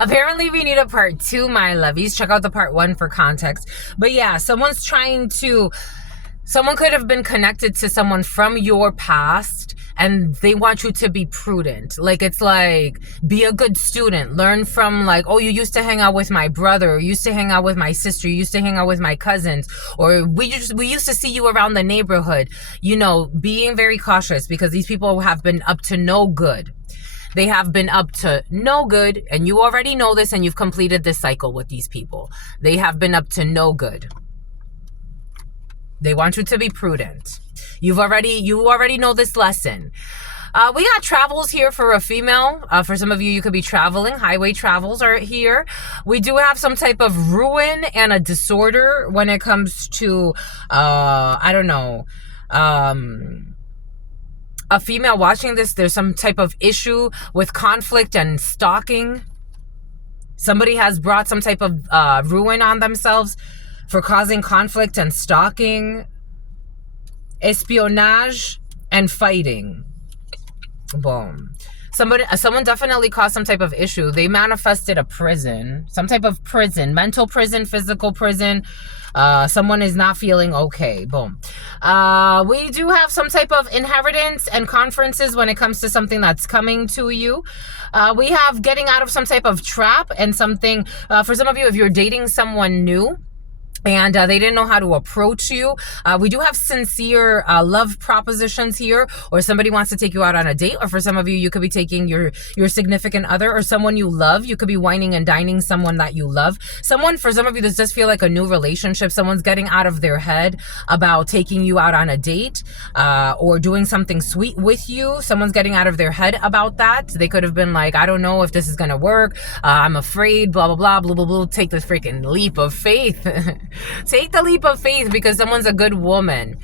Apparently we need a part 2, my lovies. Check out the part 1 for context. But yeah, someone could have been connected to someone from your past and they want you to be prudent. Like, it's like, be a good student. Learn from, like, oh, you used to hang out with my brother, or you used to hang out with my sister, you used to hang out with my cousins, or we used to see you around the neighborhood. You know, being very cautious because these people have been up to no good. They have been up to no good, and you already know this, and you've completed this cycle with these people. They have been up to no good. They want you to be prudent. You already know this lesson. We got travels here for a female. For some of you, you could be traveling. Highway travels are here. We do have some type of ruin and a disorder when it comes to, I don't know, a female watching this. There's some type of issue with conflict and stalking. Somebody has brought some type of ruin on themselves for causing conflict and stalking, espionage, and fighting. Boom. Someone definitely caused some type of issue. They manifested a prison, some type of prison, mental prison, physical prison. Someone is not feeling okay. Boom. We do have some type of inheritance and conferences when it comes to something that's coming to you. We have getting out of some type of trap and something, for some of you, if you're dating someone new, and they didn't know how to approach you. We do have sincere love propositions here, or somebody wants to take you out on a date, or for some of you, you could be taking your significant other or someone you love. You could be wining and dining someone that you love. For some of you, this does feel like a new relationship. Someone's getting out of their head about taking you out on a date or doing something sweet with you. Someone's getting out of their head about that. They could have been like, I don't know if this is going to work. I'm afraid, blah, blah, blah, blah, blah, blah. Take the freaking leap of faith. Take the leap of faith because someone's a good woman.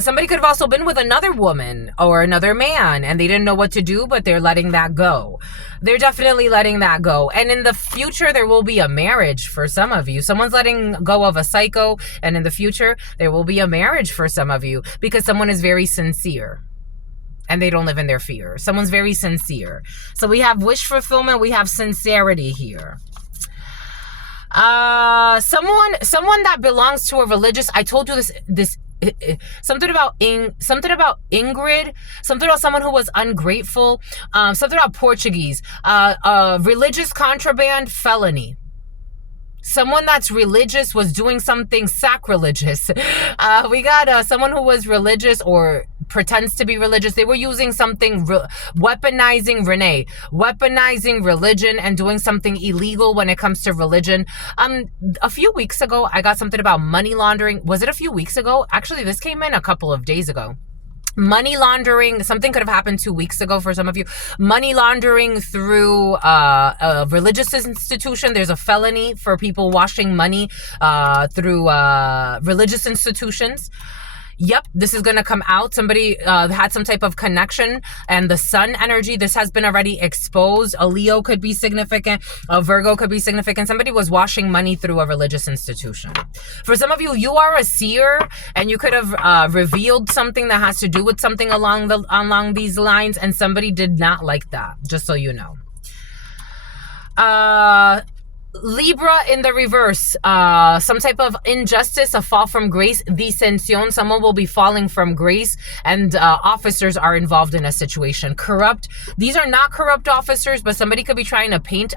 Somebody could have also been with another woman or another man and they didn't know what to do, but they're letting that go. They're definitely letting that go. And in the future, there will be a marriage for some of you. Someone's letting go of a psycho, and in the future, there will be a marriage for some of you because someone is very sincere. And they don't live in their fear. Someone's very sincere. So we have wish fulfillment. We have sincerity here. Someone that belongs to a religious, I told you this something about Ingrid, something about someone who was ungrateful, something about Portuguese, religious contraband felony. Someone that's religious was doing something sacrilegious. We got someone who was religious or pretends to be religious. They were using something, weaponizing religion and doing something illegal when it comes to religion. A few weeks ago, I got something about money laundering. Was it a few weeks ago? Actually, this came in a couple of days ago. Money laundering, something could have happened 2 weeks ago for some of you. Money laundering through a religious institution. There's a felony for people washing money through religious institutions. Yep, this is going to come out. Somebody had some type of connection, and the sun energy, this has been already exposed. A Leo could be significant. A Virgo could be significant. Somebody was washing money through a religious institution. For some of you, you are a seer, and you could have revealed something that has to do with something along these lines, and somebody did not like that, just so you know. Libra in the reverse, some type of injustice, a fall from grace, dissension. Someone will be falling from grace, and officers are involved in a situation. Corrupt. These are not corrupt officers, but somebody could be trying to paint.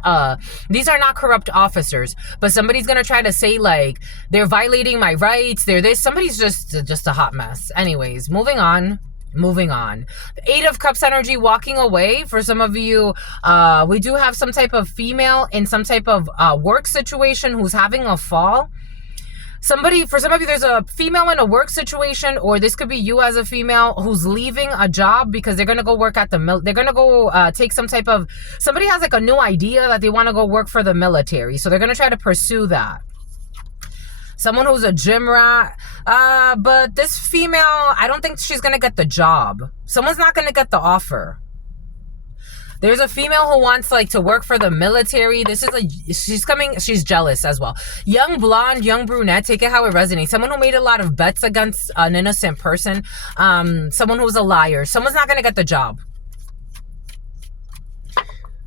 These are not corrupt officers, but somebody's gonna try to say like they're violating my rights. They're this. Somebody's just a hot mess. Anyways, moving on. The 8 of Cups energy, walking away. For some of you, we do have some type of female in some type of work situation who's having a fall. For some of you, there's a female in a work situation, or this could be you as a female who's leaving a job because they're going to go work at they're going to go take some type of, somebody has like a new idea that they want to go work for the military. So they're going to try to pursue that. Someone who's a gym rat. But this female, I don't think she's going to get the job. Someone's not going to get the offer. There's a female who wants like to work for the military. She's jealous as well. Young blonde, young brunette, take it how it resonates. Someone who made a lot of bets against an innocent person. Someone who's a liar. Someone's not going to get the job.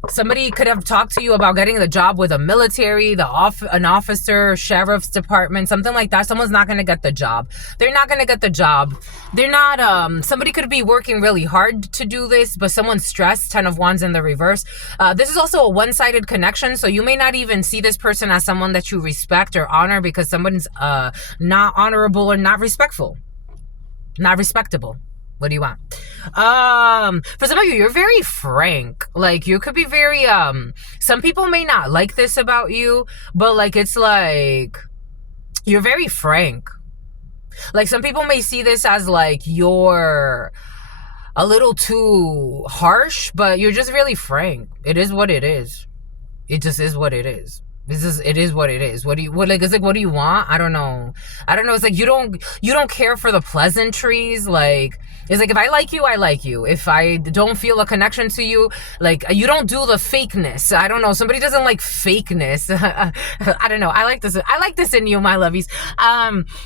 Somebody could have talked to you about getting the job with a military, an officer, sheriff's department, something like that. Someone's not going to get the job. They're not going to get the job. They're not, somebody could be working really hard to do this, but someone's stressed. 10 of Wands in the reverse. This is also a one-sided connection, so you may not even see this person as someone that you respect or honor because someone's not honorable or not respectful. Not respectable. What do you want? For some of you, you're very frank. Like, you could be very, some people may not like this about you, but like, it's like, you're very frank. Like, some people may see this as like, you're a little too harsh, but you're just really frank. It is what it is. It just is what it is. It is what it is. What do you want? I don't know. It's like you don't care for the pleasantries. Like, it's like, if I like you, I like you. If I don't feel a connection to you, like, you don't do the fakeness. I don't know. Somebody doesn't like fakeness. I don't know. I like this in you, my lovies.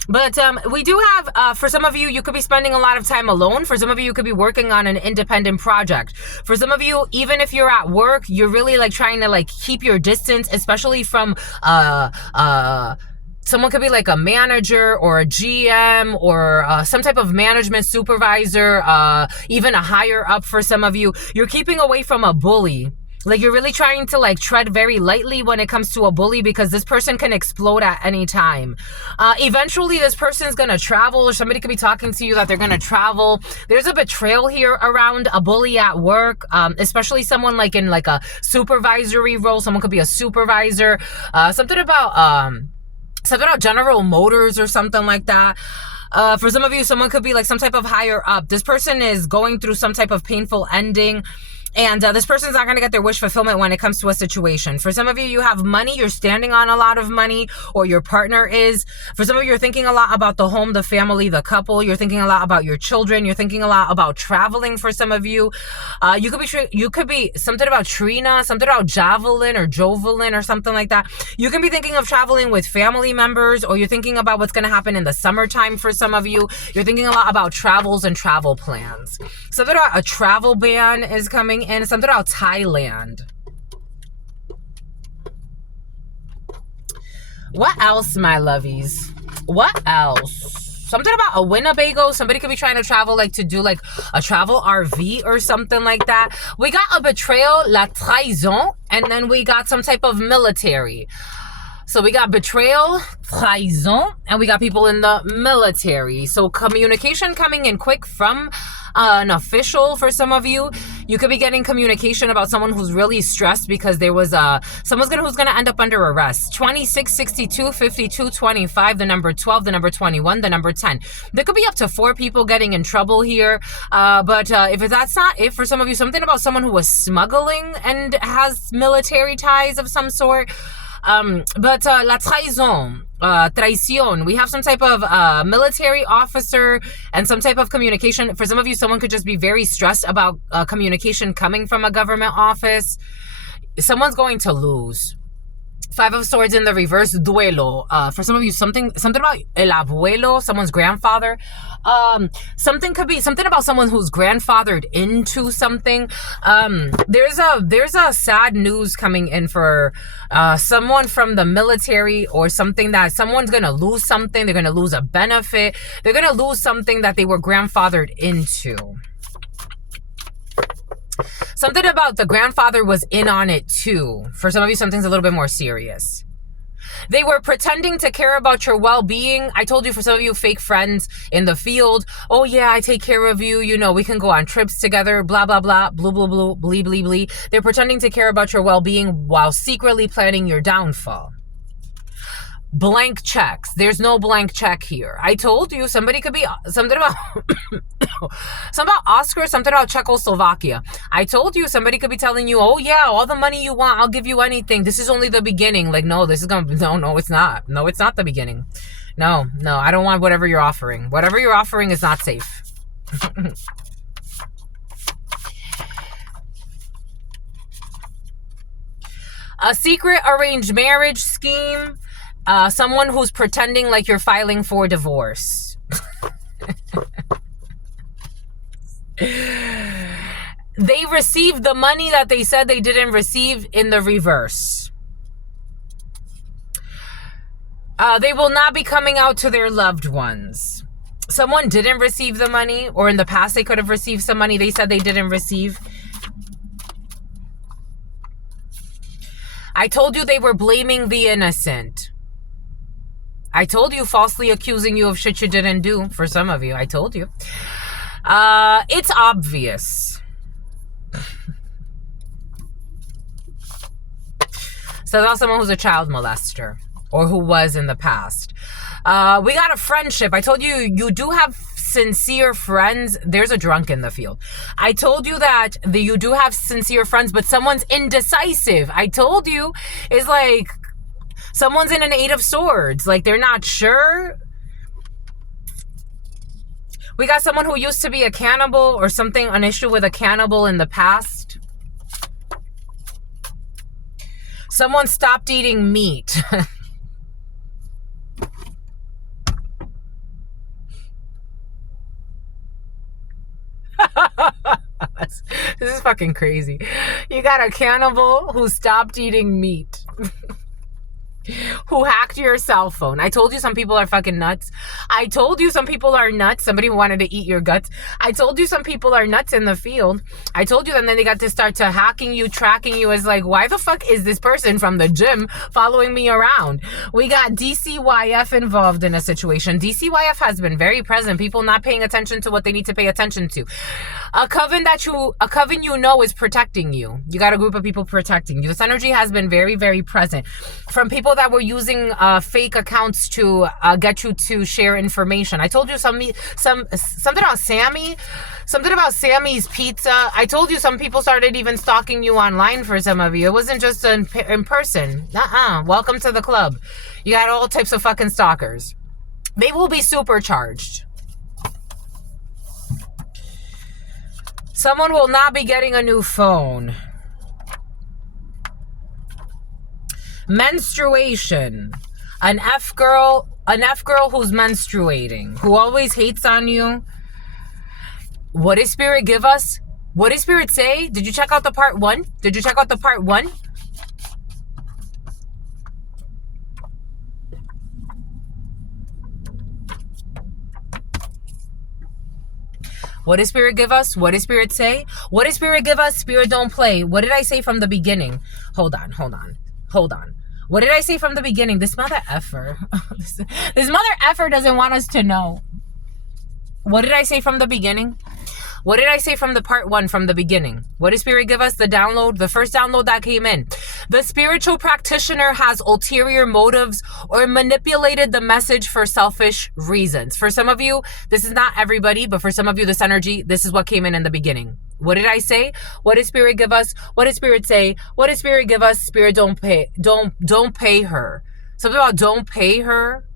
But we do have, for some of you, you could be spending a lot of time alone. For some of you, you could be working on an independent project. For some of you, even if you're at work, you're really like trying to like keep your distance, especially from someone could be like a manager or a GM or some type of management supervisor, even a higher up. For some of you, you're keeping away from a bully. Like, you're really trying to like tread very lightly when it comes to a bully because this person can explode at any time. Eventually this person's gonna travel, or somebody could be talking to you that they're gonna travel. There's a betrayal here around a bully at work, especially someone like in like a supervisory role. Someone could be a supervisor. Something about General Motors or something like that. For some of you, someone could be like some type of higher up. This person is going through some type of painful ending. And this person's not going to get their wish fulfillment when it comes to a situation. For some of you, you have money. You're standing on a lot of money, or your partner is. For some of you, you're thinking a lot about the home, the family, the couple. You're thinking a lot about your children. You're thinking a lot about traveling. For some of you, you could be something about Trina, something about Javelin or Jovelin or something like that. You can be thinking of traveling with family members, or you're thinking about what's going to happen in the summertime. For some of you, you're thinking a lot about travels and travel plans. Something about a travel ban is coming in. Something about Thailand. What else, my lovies? What else? Something about a Winnebago. Somebody could be trying to travel, like to do like a travel RV or something like that. We got a betrayal, la trahison, and then we got some type of military. So we got betrayal, trahison, and we got people in the military. So communication coming in quick from an official. For some of you, you could be getting communication about someone who's really stressed because there was who's gonna end up under arrest. 26, 62, 52, 25, the number 12, the number 21, the number 10. There could be up to 4 people getting in trouble here. But if that's not it, for some of you, something about someone who was smuggling and has military ties of some sort. But la trahison, traición, we have some type of military officer and some type of communication. For some of you, someone could just be very stressed about communication coming from a government office. Someone's going to lose. 5 of Swords in the reverse, duelo. For some of you, something about el abuelo, someone's grandfather. Something could be something about someone who's grandfathered into something. There's a sad news coming in for someone from the military, or something that someone's gonna lose something. They're gonna lose a benefit. They're gonna lose something that they were grandfathered into. Something about the grandfather was in on it too. For some of you, something's a little bit more serious. They were pretending to care about your well-being. I told you, for some of you, fake friends in the field. Oh yeah, I take care of you. You know, we can go on trips together. Blah, blah, blah. Blue, blue, blue, blee, blee, blee. They're pretending to care about your well-being while secretly planning your downfall. Blank checks. There's no blank check here. I told you, somebody could be something about something about Oscar, something about Czechoslovakia. I told you, somebody could be telling you, oh yeah, all the money you want, I'll give you anything. This is only the beginning. Like, no, this is gonna, no, it's not. No, it's not the beginning. No, I don't want whatever you're offering. Whatever you're offering is not safe. A secret arranged marriage scheme. Someone who's pretending like you're filing for divorce. They received the money that they said they didn't receive in the reverse. They will not be coming out to their loved ones. Someone didn't receive the money, or in the past they could have received some money they said they didn't receive. I told you they were blaming the innocent. I told you, falsely accusing you of shit you didn't do. For some of you, I told you. It's obvious. So that's someone who's a child molester, or who was in the past. We got a friendship. I told you, you do have sincere friends. There's a drunk in the field. I told you that you do have sincere friends, but someone's indecisive. I told you, it's like someone's in an 8 of Swords. Like, they're not sure. We got someone who used to be a cannibal, or something, an issue with a cannibal in the past. Someone stopped eating meat. This is fucking crazy. You got a cannibal who stopped eating meat. Who hacked your cell phone. I told you some people are fucking nuts. I told you some people are nuts. Somebody who wanted to eat your guts. I told you some people are nuts in the field. I told you, and then they got to start to hacking you, tracking you as like, why the fuck is this person from the gym following me around? We got DCYF involved in a situation. DCYF has been very present. People not paying attention to what they need to pay attention to. A coven you know is protecting you. You got a group of people protecting you. This energy has been very, very present. From people that were using fake accounts to get you to share information. I told you something about Sammy, something about Sammy's Pizza. I told you some people started even stalking you online for some of you. It wasn't just in person. Welcome to the club. You got all types of fucking stalkers. They will be supercharged. Someone will not be getting a new phone. Menstruation. An F girl who's menstruating, who always hates on you. What did Spirit give us? What did Spirit say? Did you check out the part 1? Did you check out the part 1? What did Spirit give us? What did Spirit say? What did Spirit give us? Spirit don't play. What did I say from the beginning? Hold on. What did I say from the beginning? This mother effer. This mother effer doesn't want us to know. What did I say from the beginning? What did I say from the part 1, from the beginning? What did Spirit give us? The download, the first download that came in. The spiritual practitioner has ulterior motives or manipulated the message for selfish reasons. For some of you, this is not everybody, but for some of you, this energy, this is what came in the beginning. What did I say? What did Spirit give us? What did Spirit say? What did Spirit give us? Spirit don't pay her. Something about don't pay her.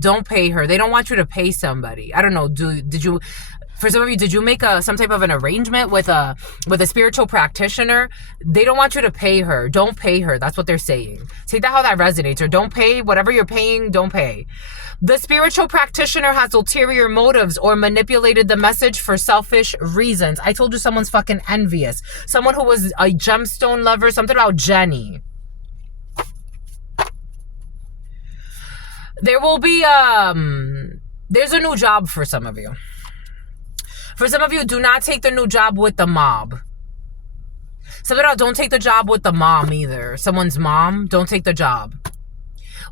Don't pay her. They don't want you to pay somebody. I don't know. Did you? For some of you, did you make some type of an arrangement with a spiritual practitioner? They don't want you to pay her. Don't pay her. That's what they're saying. Take that how that resonates. Or don't pay whatever you're paying. Don't pay. The spiritual practitioner has ulterior motives or manipulated the message for selfish reasons. I told you someone's fucking envious. Someone who was a gemstone lover. Something about Jenny. There will be there's a new job for some of you. For some of you, do not take the new job with the mob. Something about don't take the job with the mom either. Someone's mom, don't take the job.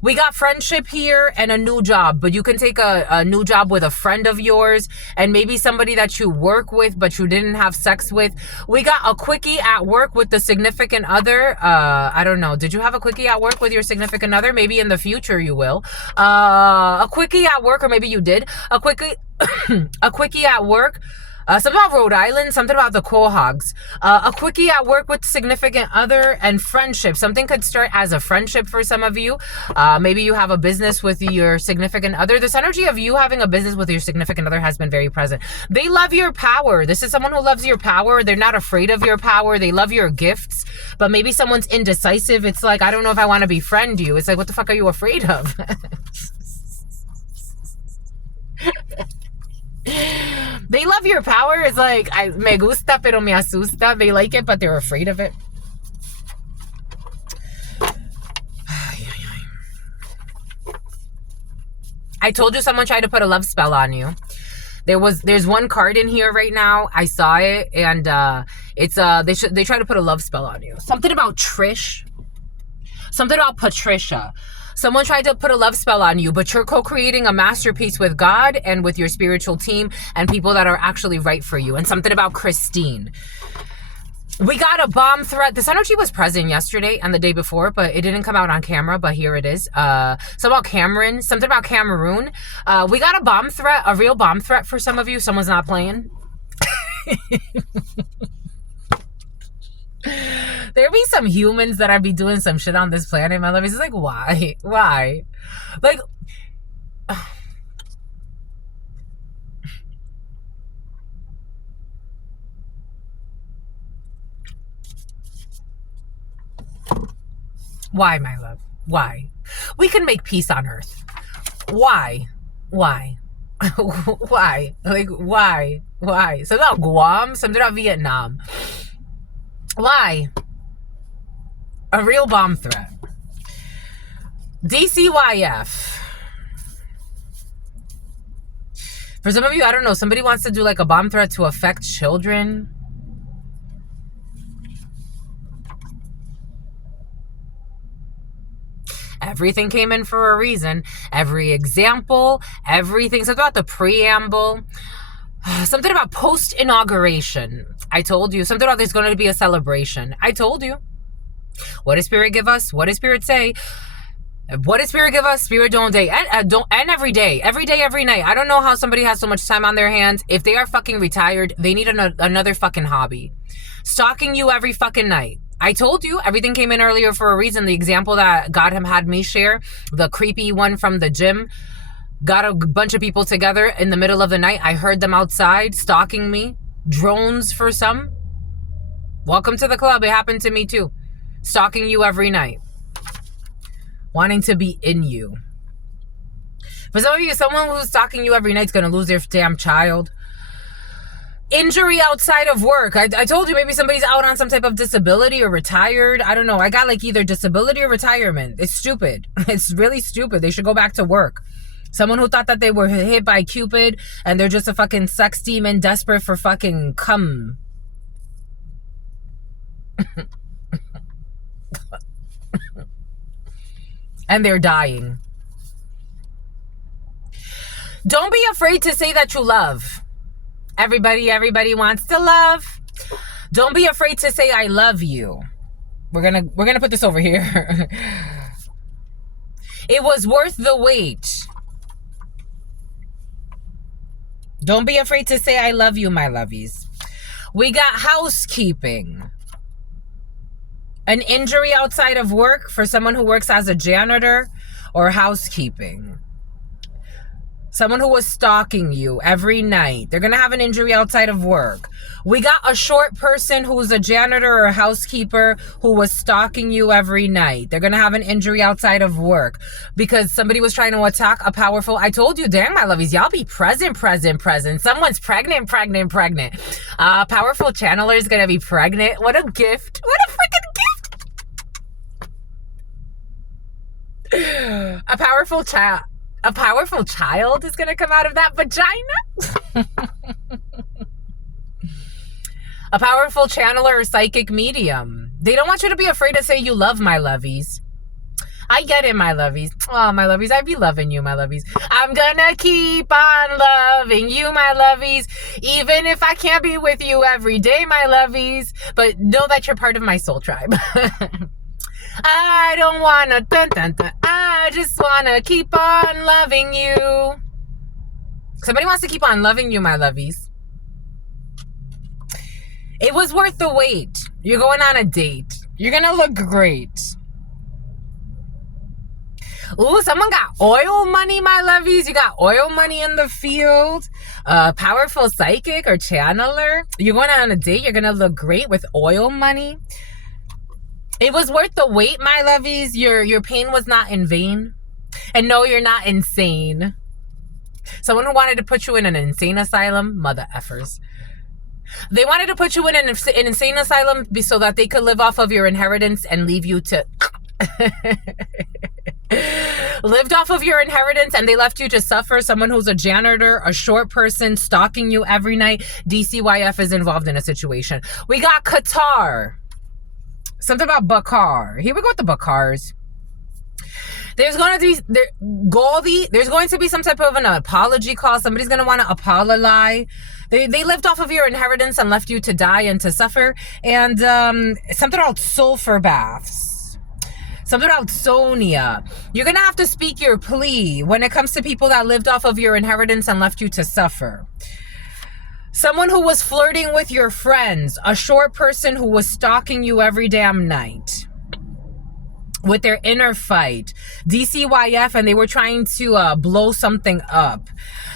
We got friendship here and a new job, but you can take a new job with a friend of yours and maybe somebody that you work with but you didn't have sex with. We got a quickie at work with the significant other. I don't know. Did you have a quickie at work with your significant other? Maybe in the future you will. A quickie at work, or maybe you did. A quickie at work. Something about Rhode Island, something about the Quahogs. A quickie at work with significant other and friendship. Something could start as a friendship for some of you. Maybe you have a business with your significant other. This energy of you having a business with your significant other has been very present. They love your power. This is someone who loves your power. They're not afraid of your power. They love your gifts. But maybe someone's indecisive. It's like, I don't know if I want to befriend you. It's like, what the fuck are you afraid of? They love of your power is like, me gusta pero me asusta. They like it, but they're afraid of it. I told you someone tried to put a love spell on you. There's one card in here right now. I saw it, and they try to put a love spell on you. Something about Trish. Something about Patricia. Someone tried to put a love spell on you, but you're co-creating a masterpiece with God and with your spiritual team and people that are actually right for you. And something about Christine. We got a bomb threat. This energy was present yesterday and the day before, but it didn't come out on camera, but here it is. So about Cameron, something about Cameroon. We got a bomb threat, a real bomb threat for some of you. Someone's not playing. There be some humans that I'd be doing some shit on this planet, my love. It's like, why? Why? Like, why, my love? Why? We can make peace on Earth. Why? Why? Why? Like, why? Why? Something about Guam, something about Vietnam. Why? A real bomb threat. DCYF. For some of you, I don't know, somebody wants to do like a bomb threat to affect children. Everything came in for a reason. Every example, everything. Something about the preamble. Something about post-inauguration. I told you. Something about there's going to be a celebration. I told you. What does Spirit give us? What does Spirit say? What does Spirit give us? Spirit don't day. And every day. Every day, every night. I don't know how somebody has so much time on their hands. If they are fucking retired, they need another fucking hobby. Stalking you every fucking night. I told you, everything came in earlier for a reason. The example that God had me share, the creepy one from the gym, got a bunch of people together in the middle of the night. I heard them outside stalking me. Drones for some. Welcome to the club. It happened to me too. Stalking you every night. Wanting to be in you. For some of you, someone who's stalking you every night is going to lose their damn child. Injury outside of work. I told you maybe somebody's out on some type of disability or retired. I don't know. I got like either disability or retirement. It's stupid. It's really stupid. They should go back to work. Someone who thought that they were hit by Cupid and they're just a fucking sex demon desperate for fucking cum. And they're dying. Don't be afraid to say that you love. Everybody wants to love. Don't be afraid to say I love you. We're gonna put this over here. It was worth the wait. Don't be afraid to say I love you, my lovies. We got housekeeping. An injury outside of work for someone who works as a janitor or housekeeping. Someone who was stalking you every night. They're going to have an injury outside of work. We got a short person who's a janitor or a housekeeper who was stalking you every night. They're going to have an injury outside of work because somebody was trying to attack a powerful... I told you, damn, my lovies, y'all be present. Someone's pregnant. Powerful channeler is going to be pregnant. What a gift. What a freaking gift. A powerful child is going to come out of that vagina. A powerful channeler or psychic medium. They don't want you to be afraid to say you love, my lovies. I get it, my lovies. Oh, my lovies, I be loving you, my lovies. I'm gonna keep on loving you, my lovies, even if I can't be with you every day, my lovies. But know that you're part of my soul tribe. I don't wanna I just wanna keep on loving you. Somebody wants to keep on loving you, my lovies. It was worth the wait. You're going on a date. You're gonna look great. Ooh, someone got oil money, my lovies. You got oil money in the field. Powerful psychic or channeler. You're going on a date. You're gonna look great with oil money. It was worth the wait, my lovies. Your pain was not in vain. And no, you're not insane. Someone who wanted to put you in an insane asylum, mother effers. They wanted to put you in an insane asylum so that they could live off of your inheritance and leave you to... lived off of your inheritance and they left you to suffer. Someone who's a janitor, a short person, stalking you every night. DCYF is involved in a situation. We got Qatar. Something about Bakar. Here we go with the Bakars. There's going to be Goldie. There's going to be some type of an apology call. Somebody's going to want to apologize. They lived off of your inheritance and left you to die and to suffer. And something about sulfur baths. Something about Sonia. You're going to have to speak your plea when it comes to people that lived off of your inheritance and left you to suffer. Someone who was flirting with your friends. A short person who was stalking you every damn night. With their inner fight. DCYF, and they were trying to blow something up.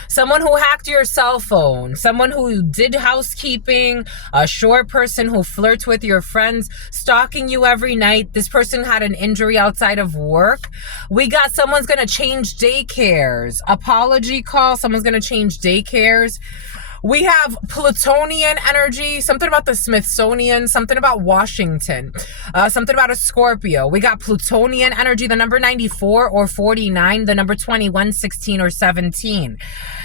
Someone who hacked your cell phone. Someone who did housekeeping. A short person who flirts with your friends. Stalking you every night. This person had an injury outside of work. We got someone's going to change daycares. Apology call. Someone's going to change daycares. We have Plutonian energy, something about the Smithsonian, something about Washington, something about a Scorpio. We got Plutonian energy, the number 94 or 49, the number 21, 16, or 17.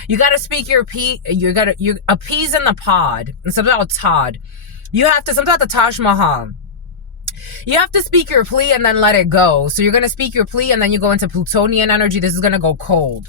You got to speak your you appease in the pod, and something about Todd. You have to, something about the Taj Mahal. You have to speak your plea and then let it go. So you're going to speak your plea and then you go into Plutonian energy. This is going to go cold.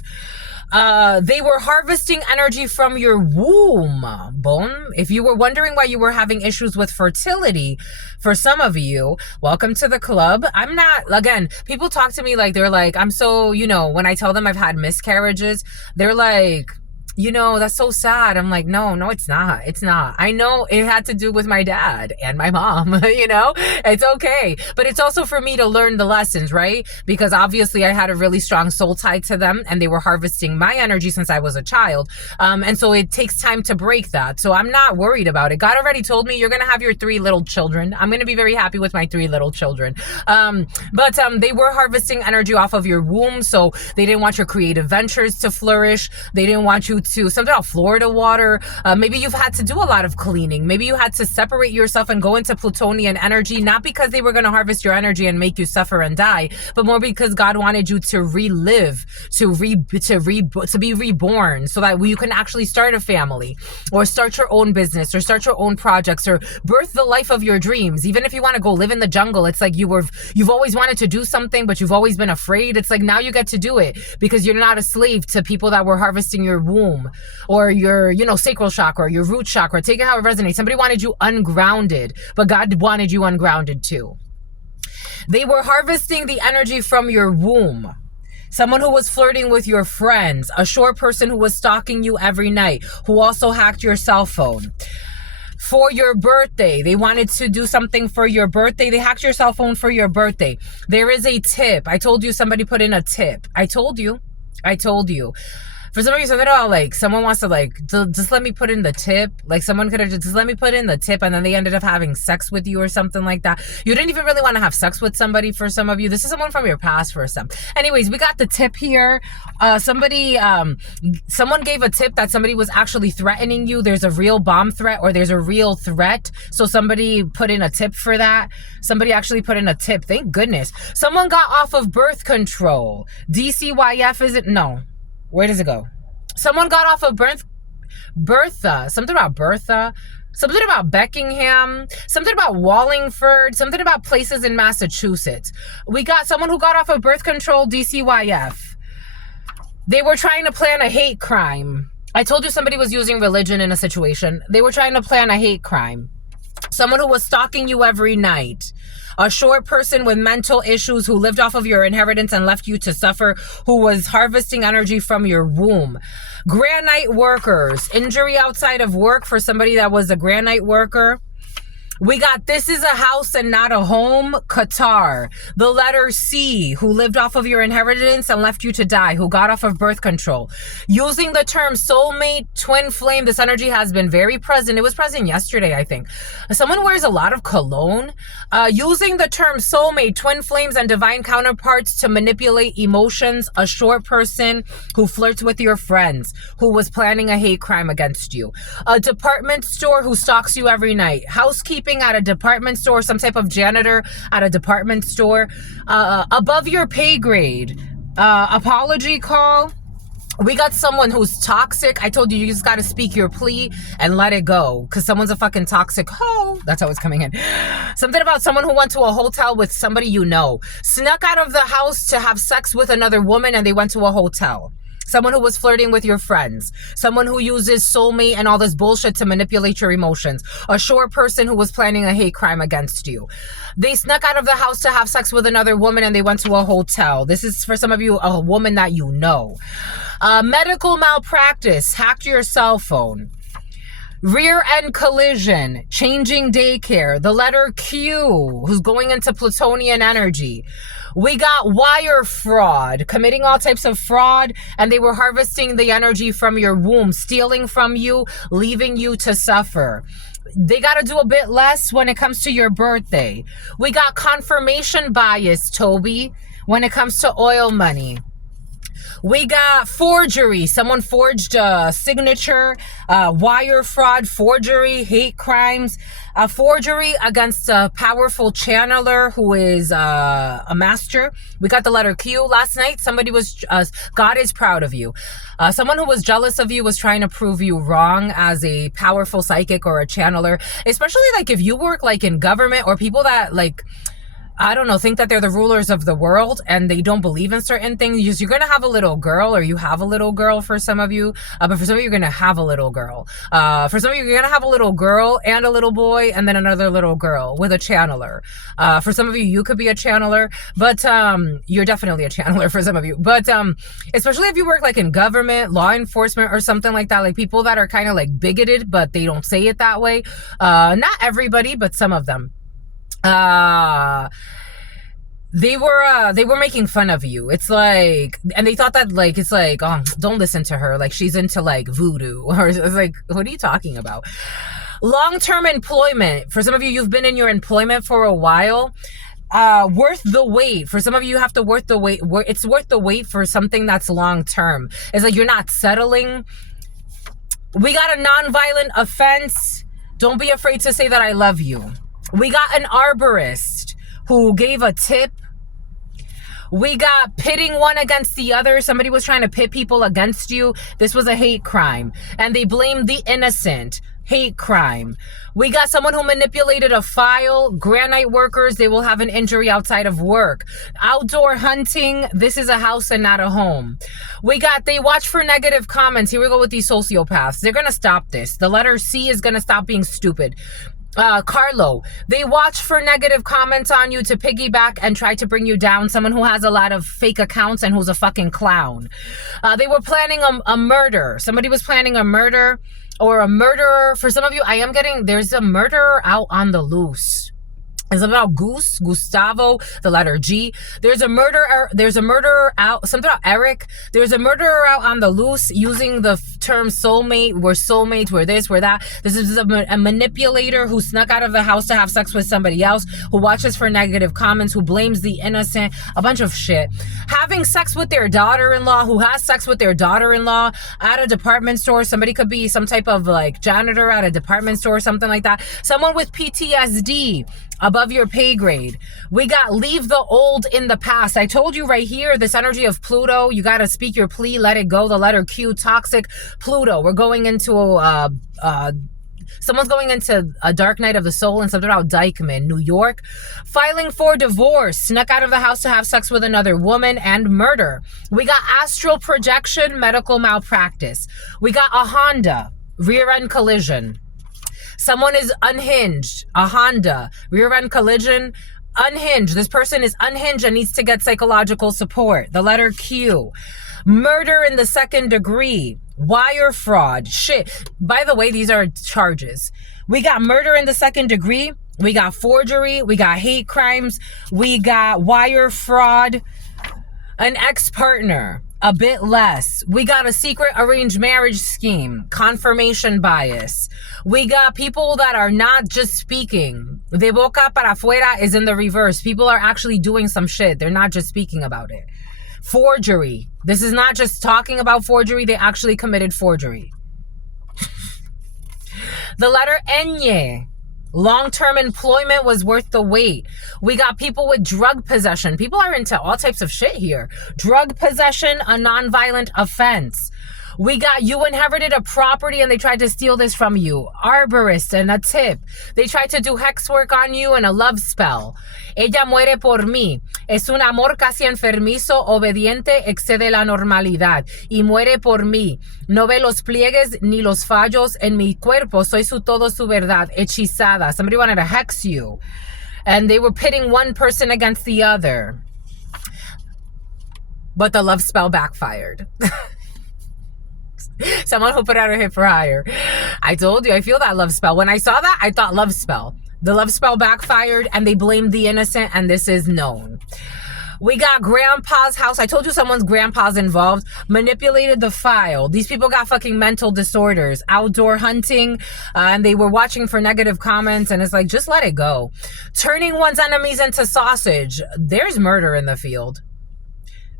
They were harvesting energy from your womb. Boom. If you were wondering why you were having issues with fertility, for some of you, welcome to the club. I'm not, again, people talk to me like, they're like, I'm so, when I tell them I've had miscarriages, they're like, that's so sad. I'm like, no, it's not. It's not. I know it had to do with my dad and my mom, it's okay. But it's also for me to learn the lessons, right? Because obviously I had a really strong soul tie to them and they were harvesting my energy since I was a child. And so it takes time to break that. So I'm not worried about it. God already told me you're going to have your 3 little children. I'm going to be very happy with my 3 little children. But they were harvesting energy off of your womb. So they didn't want your creative ventures to flourish. They didn't want you to something about Florida water. Maybe you've had to do a lot of cleaning. Maybe you had to separate yourself and go into Plutonian energy, not because they were going to harvest your energy and make you suffer and die, but more because God wanted you to relive, to be reborn, so that you can actually start a family or start your own business or start your own projects or birth the life of your dreams. Even if you want to go live in the jungle, it's like you've always wanted to do something, but you've always been afraid. It's like now you get to do it because you're not a slave to people that were harvesting your womb or your, sacral chakra, or your root chakra. Take it how it resonates. Somebody wanted you ungrounded, but God wanted you ungrounded too. They were harvesting the energy from your womb. Someone who was flirting with your friends, a short person who was stalking you every night, who also hacked your cell phone. For your birthday, they wanted to do something for your birthday. They hacked your cell phone for your birthday. There is a tip. I told you somebody put in a tip. I told you. For some reason, someone wants to just let me put in the tip. Like someone could have just let me put in the tip and then they ended up having sex with you or something like that. You didn't even really want to have sex with somebody for some of you. This is someone from your past for some. Anyways, we got the tip here. Someone gave a tip that somebody was actually threatening you. There's a real bomb threat or there's a real threat. So somebody put in a tip for that. Somebody actually put in a tip. Thank goodness. Someone got off of birth control. DCYF is it? No. Where does it go? Someone got off of Bertha. Something about Bertha. Something about Beckingham. Something about Wallingford. Something about places in Massachusetts. We got someone who got off of birth control, DCYF. They were trying to plan a hate crime. I told you somebody was using religion in a situation. They were trying to plan a hate crime. Someone who was stalking you every night. A short person with mental issues who lived off of your inheritance and left you to suffer, who was harvesting energy from your womb. Granite workers. Injury outside of work for somebody that was a granite worker. We got this is a house and not a home, Qatar. The letter C, who lived off of your inheritance and left you to die, who got off of birth control. Using the term soulmate, twin flame, this energy has been very present. It was present yesterday, I think. Someone wears a lot of cologne. Using the term soulmate, twin flames, and divine counterparts to manipulate emotions. A short person who flirts with your friends, who was planning a hate crime against you. A department store who stalks you every night. Housekeeping at a department store, some type of janitor at a department store. Above your pay grade. Apology call. We got someone who's toxic. I told you, you just got to speak your plea and let it go. Because someone's a fucking toxic hoe. That's how it's coming in. Something about someone who went to a hotel with somebody you know. Snuck out of the house to have sex with another woman and they went to a hotel. Someone who was flirting with your friends. Someone who uses soulmate and all this bullshit to manipulate your emotions. A short person who was planning a hate crime against you. They snuck out of the house to have sex with another woman and they went to a hotel. This is for some of you, a woman that you know. Medical malpractice, hacked your cell phone. Rear end collision, changing daycare, the letter Q, who's going into Plutonian energy. We got wire fraud, committing all types of fraud, and they were harvesting the energy from your womb, stealing from you, leaving you to suffer. They got to do a bit less when it comes to your birthday. We got confirmation bias, Toby, when it comes to oil money. We got forgery. Someone forged a signature, wire fraud, forgery, hate crimes, forgery against a powerful channeler who is a master. We got the letter Q. Last night, somebody was, God is proud of you. Someone who was jealous of you was trying to prove you wrong as a powerful psychic or a channeler, especially like if you work like in government or people that like, I don't know, think that they're the rulers of the world and they don't believe in certain things. You're going to have a little girl, or you have a little girl for some of you. But for some of you, you're going to have a little girl. For some of you, you're going to have a little girl and a little boy and then another little girl with a channeler. For some of you, you could be a channeler, but you're definitely a channeler for some of you. But especially if you work like in government, law enforcement or something like that, like people that are kind of like bigoted, but they don't say it that way. Not everybody, but some of them. They were making fun of you. It's like, and they thought that like, it's like, oh, don't listen to her. Like she's into like voodoo, or it's like, what are you talking about? Long-term employment. For some of you, you've been in your employment for a while. Worth the wait. For some of you, you have to worth the wait. It's worth the wait for something that's long-term. It's like you're not settling. We got a non-violent offense. Don't be afraid to say that I love you. We got an arborist who gave a tip. We got pitting one against the other. Somebody was trying to pit people against you. This was a hate crime. And they blamed the innocent. Hate crime. We got someone who manipulated a file. Granite workers, they will have an injury outside of work. Outdoor hunting, this is a house and not a home. We got, they watch for negative comments. Here we go with these sociopaths. They're going to stop this. The letter C is going to stop being stupid. Carlo, they watch for negative comments on you to piggyback and try to bring you down. Someone who has a lot of fake accounts and who's a fucking clown. They were planning a murder. Somebody was planning a murder or a murderer. For some of you, I am getting, there's a murderer out on the loose. It's about Gustavo, the letter G. There's a murderer out, something about Eric. There's a murderer out on the loose using the term soulmate. We're soulmates, we're this, we're that. This is a manipulator who snuck out of the house to have sex with somebody else, who watches for negative comments, who blames the innocent, a bunch of shit. Having sex with their daughter-in-law, who has sex with their daughter-in-law at a department store. Somebody could be some type of like janitor at a department store, something like that. Someone with PTSD. Above your pay grade. We got leave the old in the past. I told you right here, this energy of Pluto, you got to speak your plea, let it go. The letter Q, toxic Pluto. We're going into someone's going into a dark night of the soul and something about Dykeman, New York. Filing for divorce, snuck out of the house to have sex with another woman, and murder. We got astral projection, medical malpractice. We got a Honda, rear end collision. Someone is unhinged, a Honda, rear end collision, unhinged. This person is unhinged and needs to get psychological support. The letter Q. Murder in the second degree, wire fraud, shit. By the way, these are charges. We got murder in the second degree, We got forgery. We got hate crimes. We got wire fraud. An ex-partner, a bit less. We got a secret arranged marriage scheme, confirmation bias. We got people that are not just speaking. De boca para afuera is in the reverse. People are actually doing some shit. They're not just speaking about it. Forgery. This is not just talking about forgery. They actually committed forgery. The letter Ñ. Long-term employment was worth the wait. We got people with drug possession. People are into all types of shit here. Drug possession, a non-violent offense. We got you inherited a property and they tried to steal this from you. Arborist and a tip. They tried to do hex work on you and a love spell. Ella muere por mí. Es un amor casi enfermizo, obediente, excede la normalidad. Y muere por mí. No ve los pliegues ni los fallos en mi cuerpo. Soy su todo, su verdad. Hechizada. Somebody wanted to hex you. And they were pitting one person against the other. But the love spell backfired. Someone who put out a hit for hire. I told you, I feel that love spell. When I saw that, I thought love spell. The love spell backfired and they blamed the innocent, and this is known. We got grandpa's house. I told you someone's grandpa's involved. Manipulated the file. These people got fucking mental disorders. Outdoor hunting. And they were watching for negative comments. And it's like, just let it go. Turning one's enemies into sausage. There's murder in the field.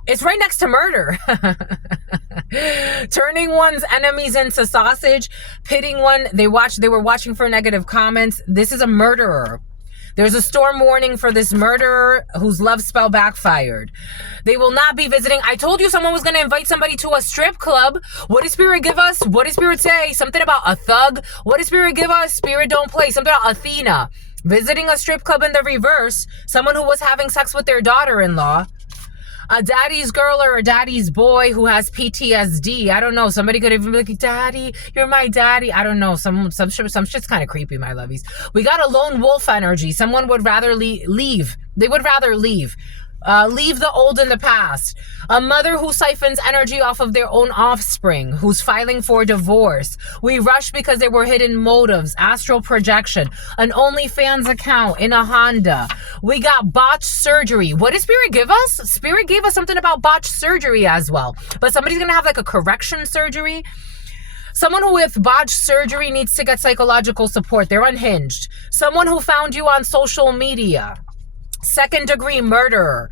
It's right next to murder. Turning one's enemies into sausage, pitting one. They were watching for negative comments. This is a murderer. There's a storm warning for this murderer whose love spell backfired. They will not be visiting. I told you someone was going to invite somebody to a strip club. What did Spirit give us? What did Spirit say? Something about a thug. What did Spirit give us? Spirit don't play. Something about Athena. Visiting a strip club in the reverse. Someone who was having sex with their daughter-in-law. A daddy's girl or a daddy's boy who has PTSD. I don't know. Somebody could even be like, Daddy, you're my daddy. I don't know. Some shit's kind of creepy, my lovies. We got a lone wolf energy. Someone would rather leave. They would rather leave. Leave the old in the past. A mother who siphons energy off of their own offspring, who's filing for divorce. We rush because there were hidden motives. Astral projection. An OnlyFans account in a Honda. We got botched surgery. What did Spirit give us? Spirit gave us something about botched surgery as well. But somebody's gonna have like a correction surgery. Someone who with botched surgery needs to get psychological support. They're unhinged. Someone who found you on social media. Second degree murderer.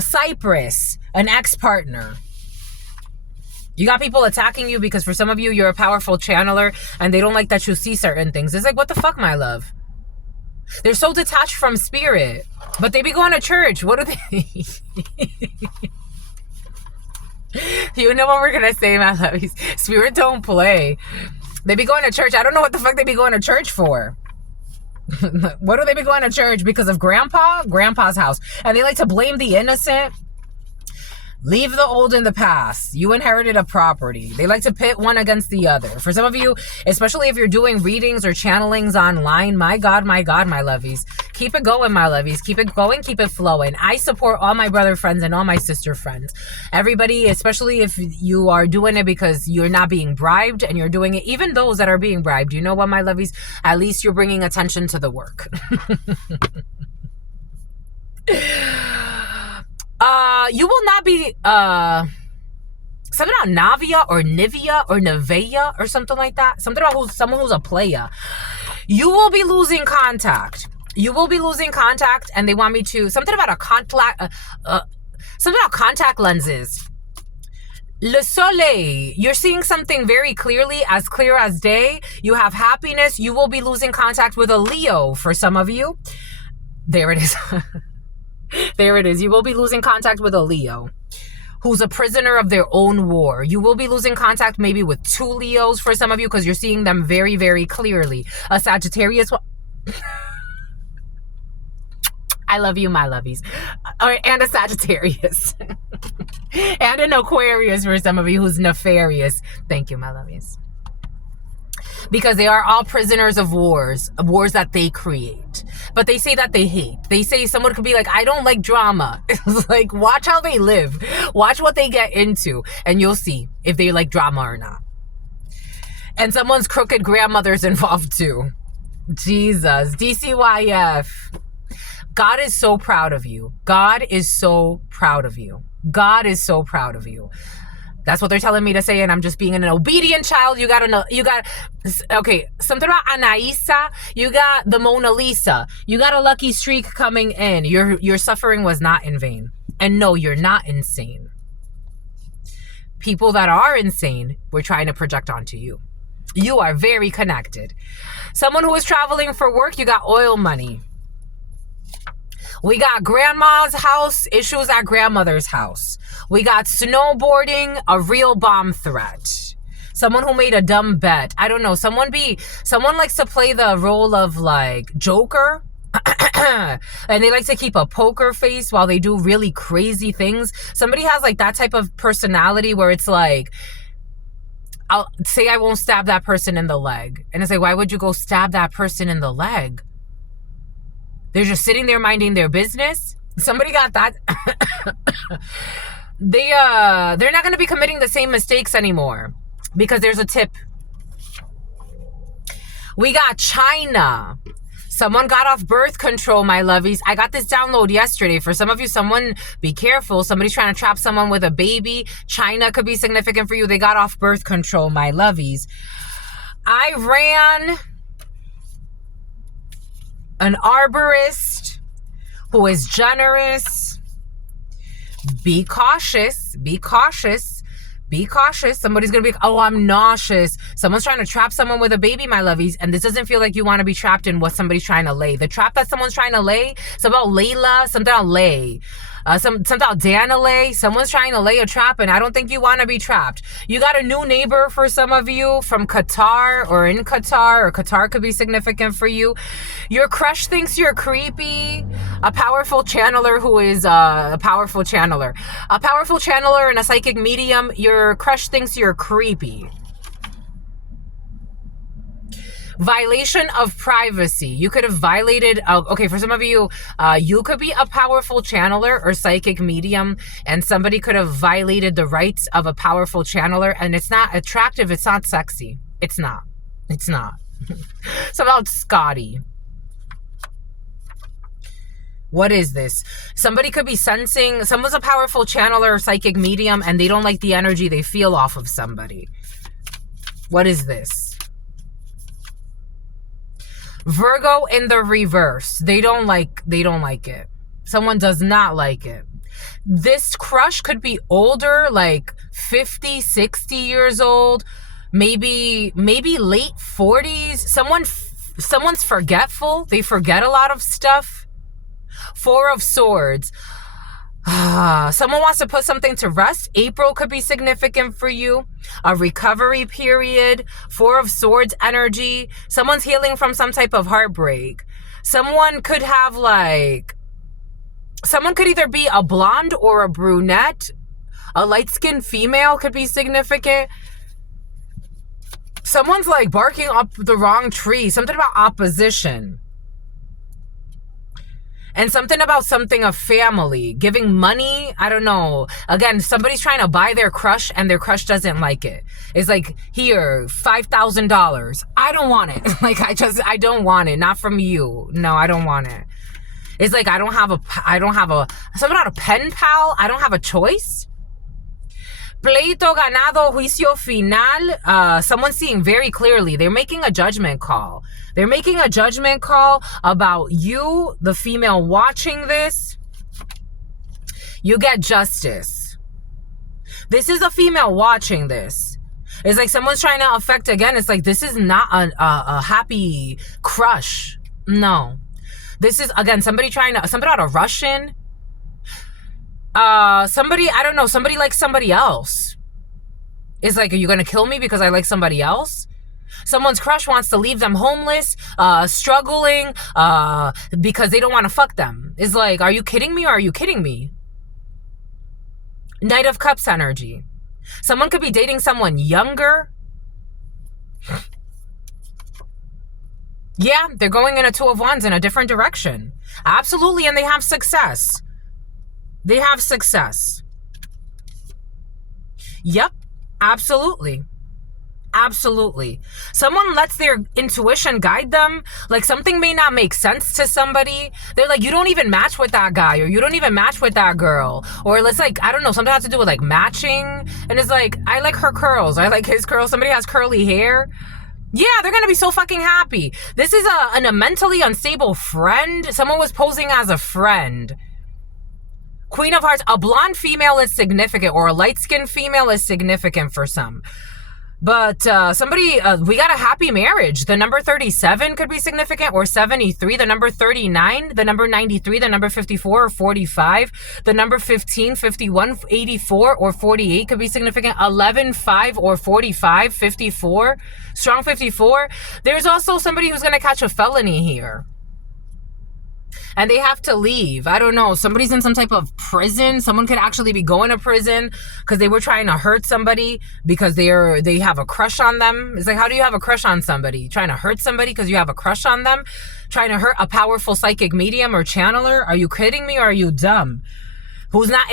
Cypress, an ex-partner. You got people attacking you because for some of you, you're a powerful channeler and they don't like that you see certain things. It's like, what the fuck, my love? They're so detached from spirit, but they be going to church. What are they? You know what we're going to say, my lovies. Spirit don't play. They be going to church. I don't know what the fuck they be going to church for. What do they be going to church? Because of grandpa's house. And they like to blame the innocent. Leave the old in the past. You inherited a property. They like to pit one against the other. For some of you, especially if you're doing readings or channelings online, my God, my lovies. Keep it going, my lovies. Keep it going, keep it flowing. I support all my brother friends and all my sister friends. Everybody, especially if you are doing it because you're not being bribed and you're doing it, even those that are being bribed, you know what, my lovies? At least you're bringing attention to the work. You will not be, something about Navia or Nivea or Nevea or something like that. Something about someone who's a player. You will be losing contact. You will be losing contact, and they want me to, something about something about contact lenses. Le Soleil, you're seeing something very clearly, as clear as day. You have happiness. You will be losing contact with a Leo for some of you. There it is. There it is. You will be losing contact with a Leo who's a prisoner of their own war. You will be losing contact maybe with two Leos for some of you because you're seeing them very, very clearly. A Sagittarius. I love you, my lovies. And a Sagittarius. And an Aquarius for some of you who's nefarious. Thank you, my lovies. Because they are all prisoners of wars that they create. But they say that they hate. They say someone could be like, I don't like drama. It's like, watch how they live. Watch what they get into. And you'll see if they like drama or not. And someone's crooked grandmother's involved too. Jesus. DCYF. God is so proud of you. God is so proud of you. God is so proud of you. That's what they're telling me to say, and I'm just being an obedient child. You gotta know, okay, something about Anaisa. You got the Mona Lisa. You got a lucky streak coming in. Your suffering was not in vain. And no, you're not insane. People that are insane, we're trying to project onto you. You are very connected. Someone who is traveling for work, you got oil money. We got grandma's house, issues at grandmother's house. We got snowboarding, a real bomb threat. Someone who made a dumb bet. I don't know. Someone likes to play the role of like Joker. And they like to keep a poker face while they do really crazy things. Somebody has like that type of personality where it's like, I'll say I won't stab that person in the leg. And it's like, why would you go stab that person in the leg? They're just sitting there minding their business. Somebody got that. They're not going to be committing the same mistakes anymore because there's a tip. We got China. Someone got off birth control, my lovies. I got this download yesterday. For some of you, someone, be careful. Somebody's trying to trap someone with a baby. China could be significant for you. They got off birth control, my lovies. I ran an arborist who is generous. Be cautious. Be cautious. Be cautious. Somebody's going to be, oh, I'm nauseous. Someone's trying to trap someone with a baby, my lovies, and this doesn't feel like you want to be trapped in what somebody's trying to lay. The trap that someone's trying to lay, something about Layla, something about lay. Something about Danilay. Someone's trying to lay a trap, and I don't think you want to be trapped. You got a new neighbor for some of you from Qatar or in Qatar, or Qatar could be significant for you. Your crush thinks you're creepy. A powerful channeler who is a powerful channeler. A powerful channeler and a psychic medium. Your crush thinks you're creepy. Violation of privacy. You could have violated, okay, for some of you, you could be a powerful channeler or psychic medium, and somebody could have violated the rights of a powerful channeler, and it's not attractive, it's not sexy. It's not. It's not. It's about Scotty. What is this? Somebody could be sensing, someone's a powerful channeler or psychic medium, and they don't like the energy they feel off of somebody. What is this? Virgo in the reverse. They don't like it. Someone does not like it. This crush could be older, like 50, 60 years old, maybe late 40s. Someone's forgetful. They forget a lot of stuff. Four of Swords. Someone wants to put something to rest. April could be significant for you. A recovery period. Four of Swords energy. Someone's healing from some type of heartbreak. Someone could have someone could either be a blonde or a brunette. A light-skinned female could be significant. Someone's like barking up the wrong tree. Something about opposition. And something about something of family, giving money. I don't know. Again, somebody's trying to buy their crush and their crush doesn't like it. It's like, here, $5,000. I don't want it. I don't want it. Not from you. No, I don't want it. It's like, something about a pen pal. I don't have a choice. Pleito ganado, juicio final. Someone's seeing very clearly. They're making a judgment call. They're making a judgment call about you, the female watching this. You get justice. This is a female watching this. It's like someone's trying to affect again. It's like, this is not a happy crush. No. This is, again, somebody about a Russian. Somebody, I don't know, somebody likes somebody else. It's like, are you going to kill me because I like somebody else? Someone's crush wants to leave them homeless, struggling, because they don't want to fuck them. It's like, are you kidding me or are you kidding me? Knight of Cups energy. Someone could be dating someone younger. Yeah, they're going in a Two of Wands in a different direction. Absolutely, and they have success. They have success. Yep, absolutely. Absolutely. Someone lets their intuition guide them. Like something may not make sense to somebody. They're like, you don't even match with that guy, or you don't even match with that girl. Or it's like, I don't know, something has to do with like matching. And it's like, I like her curls. I like his curls. Somebody has curly hair. Yeah, they're going to be so fucking happy. This is a mentally unstable friend. Someone was posing as a friend. Queen of Hearts, a blonde female is significant, or a light-skinned female is significant for some. But somebody, we got a happy marriage. The number 37 could be significant, or 73. The number 39, the number 93, the number 54 or 45. The number 15, 51, 84 or 48 could be significant. 11, 5 or 45, 54. Strong 54. There's also somebody who's going to catch a felony here. And they have to leave. I don't know. Somebody's in some type of prison. Someone could actually be going to prison because they were trying to hurt somebody because they have a crush on them. It's like, how do you have a crush on somebody? Trying to hurt somebody because you have a crush on them? Trying to hurt a powerful psychic medium or channeler? Are you kidding me, or are you dumb? Who's not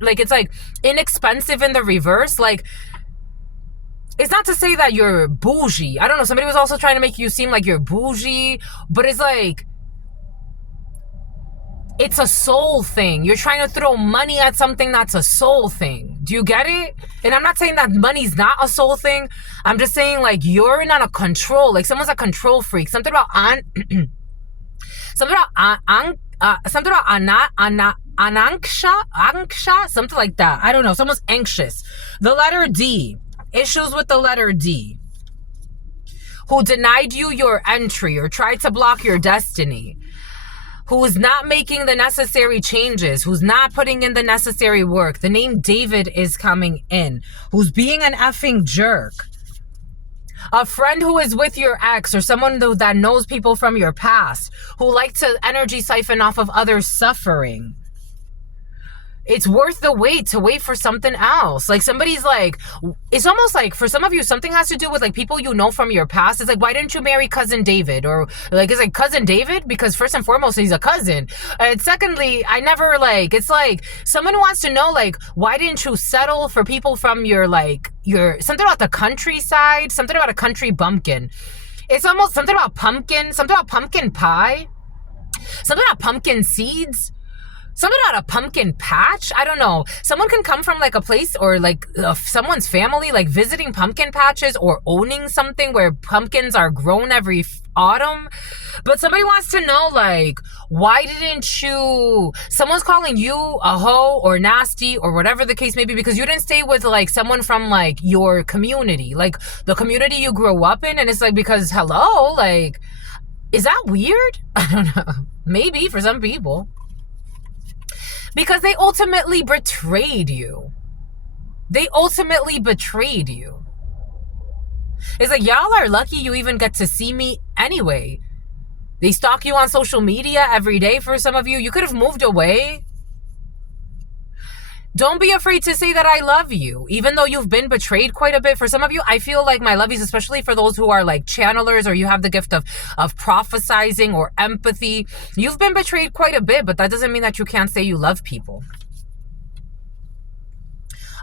like, it's like inexpensive in the reverse. Like, it's not to say that you're bougie. I don't know. Somebody was also trying to make you seem like you're bougie, but it's like, it's a soul thing. You're trying to throw money at something that's a soul thing. Do you get it? And I'm not saying that money's not a soul thing. I'm just saying, like, you're not a control. Like, someone's a control freak. Something about anksha, something like that. I don't know. Someone's anxious. The letter D. Issues with the letter D. Who denied you your entry or tried to block your destiny. Who is not making the necessary changes, who's not putting in the necessary work. The name David is coming in. Who's being an effing jerk. A friend who is with your ex, or someone that knows people from your past, who like to energy siphon off of others' suffering. It's worth the wait to wait for something else. Like, somebody's like, it's almost like for some of you, something has to do with like people you know from your past. It's like, why didn't you marry cousin David? Or like, it's like cousin David, because first and foremost, he's a cousin. And secondly, I never like, it's like someone wants to know, like, why didn't you settle for people from your something about the countryside, something about a country bumpkin. It's almost something about pumpkin pie, something about pumpkin seeds. Something about a pumpkin patch? I don't know. Someone can come from like a place or like someone's family, like visiting pumpkin patches or owning something where pumpkins are grown every autumn. But somebody wants to know, like, why didn't you... Someone's calling you a hoe or nasty or whatever the case may be because you didn't stay with like someone from like your community, like the community you grew up in. And it's like, because hello, like, is that weird? I don't know. Maybe for some people. Because they ultimately betrayed you. They ultimately betrayed you. It's like, y'all are lucky you even get to see me anyway. They stalk you on social media every day for some of you. You could have moved away. Don't be afraid to say that I love you, even though you've been betrayed quite a bit. For some of you, I feel like my love yous, especially for those who are like channelers or you have the gift of prophesizing or empathy. You've been betrayed quite a bit, but that doesn't mean that you can't say you love people.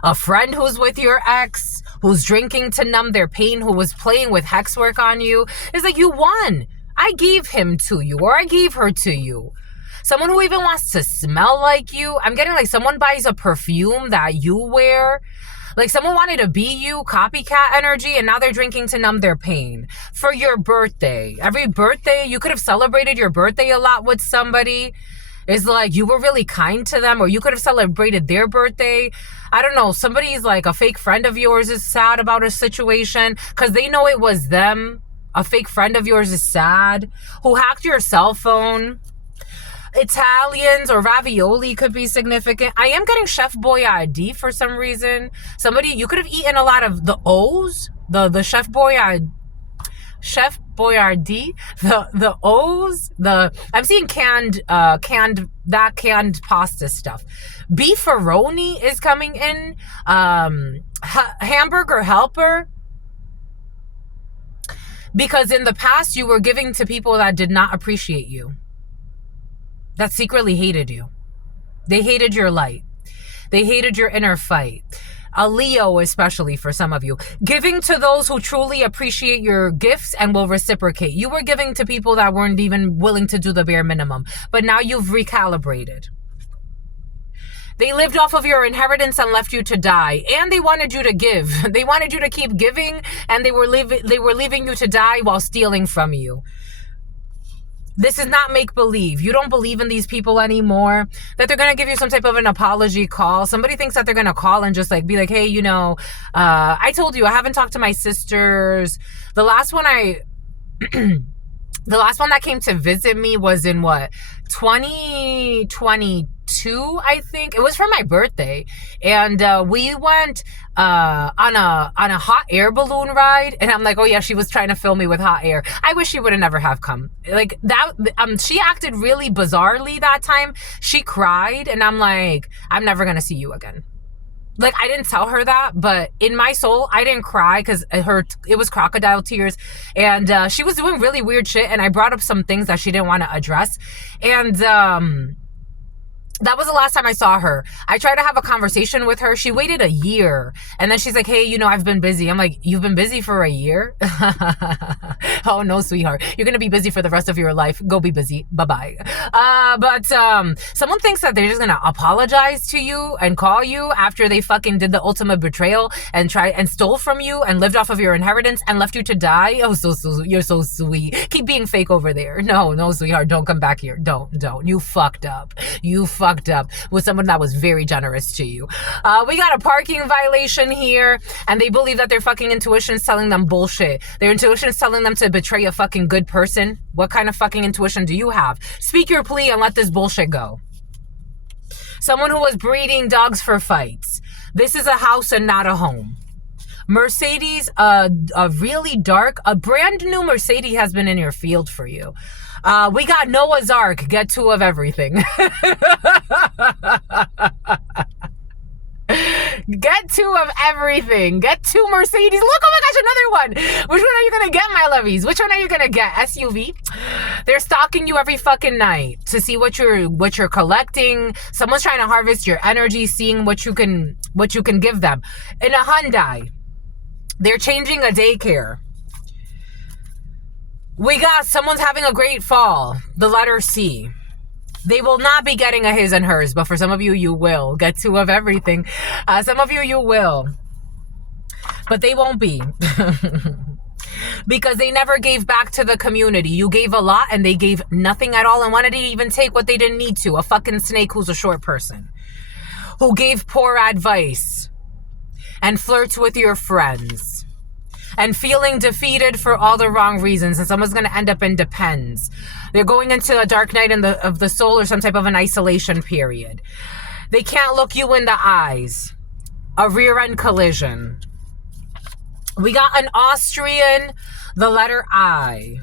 A friend who's with your ex, who's drinking to numb their pain, who was playing with hex work on you, is like, you won. I gave him to you, or I gave her to you. Someone who even wants to smell like you. I'm getting like someone buys a perfume that you wear. Like someone wanted to be you, copycat energy, and now they're drinking to numb their pain. For your birthday. Every birthday, you could have celebrated your birthday a lot with somebody. It's like you were really kind to them, or you could have celebrated their birthday. I don't know. Somebody's like a fake friend of yours is sad about a situation because they know it was them. A fake friend of yours is sad. Who hacked your cell phone. Italians or ravioli could be significant. I am getting Chef Boyardee for some reason. Somebody, you could have eaten a lot of the O's, the Chef Boyardee, the O's, I'm seeing canned pasta stuff. Beefaroni is coming in. Hamburger helper. Because in the past, you were giving to people that did not appreciate you. That secretly hated you. They hated your light. They hated your inner fight. A Leo, especially for some of you. Giving to those who truly appreciate your gifts and will reciprocate. You were giving to people that weren't even willing to do the bare minimum. But now you've recalibrated. They lived off of your inheritance and left you to die. And they wanted you to give. They wanted you to keep giving, and they were leaving you to die while stealing from you. This is not make-believe. You don't believe in these people anymore, that they're going to give you some type of an apology call. Somebody thinks that they're going to call and just like be like, hey, you know, I told you I haven't talked to my sisters. The last one that came to visit me was in what, 2022, I think. It was for my birthday, and we went on a hot air balloon ride, and I'm like, oh yeah, she was trying to fill me with hot air. I wish she would have never have come. Like that, she acted really bizarrely that time. She cried, and I'm like, I'm never gonna see you again. Like, I didn't tell her that, but in my soul, I didn't cry because it was crocodile tears. And she was doing really weird shit, and I brought up some things that she didn't want to address. And that was the last time I saw her. I tried to have a conversation with her. She waited a year. And then she's like, hey, you know, I've been busy. I'm like, you've been busy for a year? Oh, no, sweetheart. You're going to be busy for the rest of your life. Go be busy. Bye-bye. But someone thinks that they're just going to apologize to you and call you after they fucking did the ultimate betrayal and stole from you and lived off of your inheritance and left you to die. Oh, you're so sweet. Keep being fake over there. No, sweetheart. Don't come back here. Don't. You fucked up. You fucked up with someone that was very generous to you. We got a parking violation here, and they believe that their fucking intuition's telling them bullshit. Their intuition's telling them to betray a fucking good person. What kind of fucking intuition do you have? Speak your plea and let this bullshit go. Someone who was breeding dogs for fights. This is a house and not a home. Mercedes, a really dark, a brand new Mercedes has been in your field for you. We got Noah's Ark. Get two of everything. Get two of everything. Get two Mercedes. Look, oh my gosh, another one. Which one are you going to get, my lovies? Which one are you going to get? SUV? They're stalking you every fucking night to see what you're collecting. Someone's trying to harvest your energy, seeing what you can give them. In a Hyundai, they're changing a daycare. We got someone's having a great fall. The letter C. They will not be getting a his and hers, but for some of you, you will. Get two of everything. Some of you will. But they won't be. Because they never gave back to the community. You gave a lot and they gave nothing at all and wanted to even take what they didn't need to. A fucking snake who's a short person. Who gave poor advice. And flirts with your friends. And feeling defeated for all the wrong reasons. And someone's going to end up in depends. They're going into a dark night of the soul or some type of an isolation period. They can't look you in the eyes. A rear end collision. We got an Austrian, the letter I,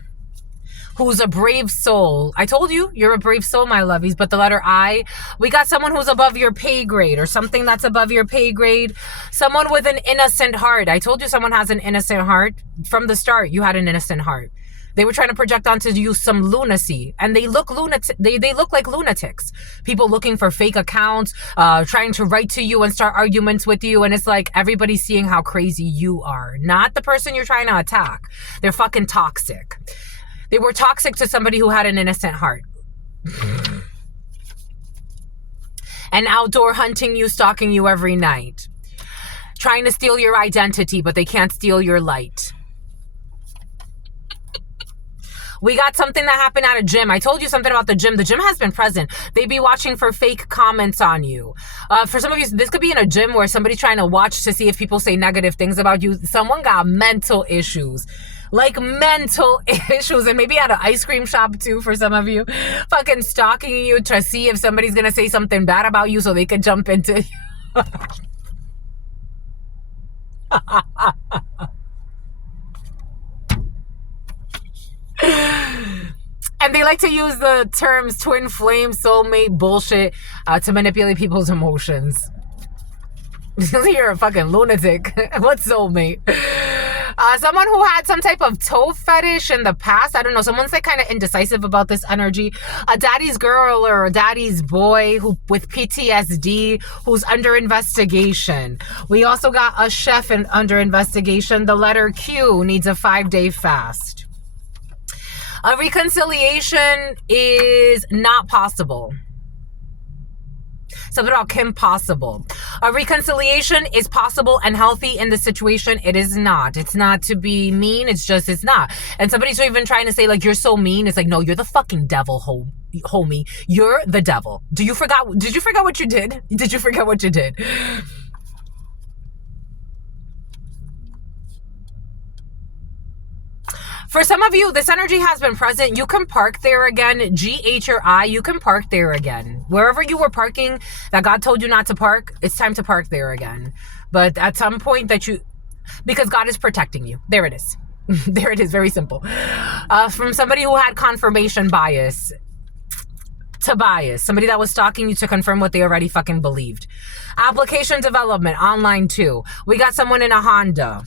who's a brave soul. I told you, you're a brave soul, my lovies, but the letter I, we got someone who's above your pay grade or something that's above your pay grade. Someone with an innocent heart. I told you someone has an innocent heart. From the start, you had an innocent heart. They were trying to project onto you some lunacy, and they look they look like lunatics. People looking for fake accounts, trying to write to you and start arguments with you, and it's like everybody's seeing how crazy you are, not the person you're trying to attack. They're fucking toxic. They were toxic to somebody who had an innocent heart. And outdoor hunting you, stalking you every night. Trying to steal your identity, but they can't steal your light. We got something that happened at a gym. I told you something about the gym. The gym has been present. They be watching for fake comments on you. For some of you, this could be in a gym where somebody's trying to watch to see if people say negative things about you. Someone got mental issues. Like mental issues. And maybe at an ice cream shop too for some of you. Fucking stalking you to see if somebody's going to say something bad about you so they can jump into you. And they like to use the terms twin flame, soulmate, bullshit to manipulate people's emotions. You're a fucking lunatic. What soulmate? Someone who had some type of toe fetish in the past. I don't know. Someone's like kind of indecisive about this energy. A daddy's girl or a daddy's boy who with PTSD who's under investigation. We also got a chef under investigation. The letter Q needs a 5-day fast. A reconciliation is not possible. Something about Kim possible. A reconciliation is possible and healthy in the situation. It is not. It's not to be mean. It's just, it's not. And somebody's even trying to say like, you're so mean. It's like, no, you're the fucking devil, homie. You're the devil. Did you forget what you did? Did you forget what you did? For some of you, this energy has been present. You can park there again. G-H or I, you can park there again. Wherever you were parking that God told you not to park, it's time to park there again. But at some point because God is protecting you. There it is. There it is. Very simple. From somebody who had confirmation bias to bias. Somebody that was stalking you to confirm what they already fucking believed. Application development, online too. We got someone in a Honda.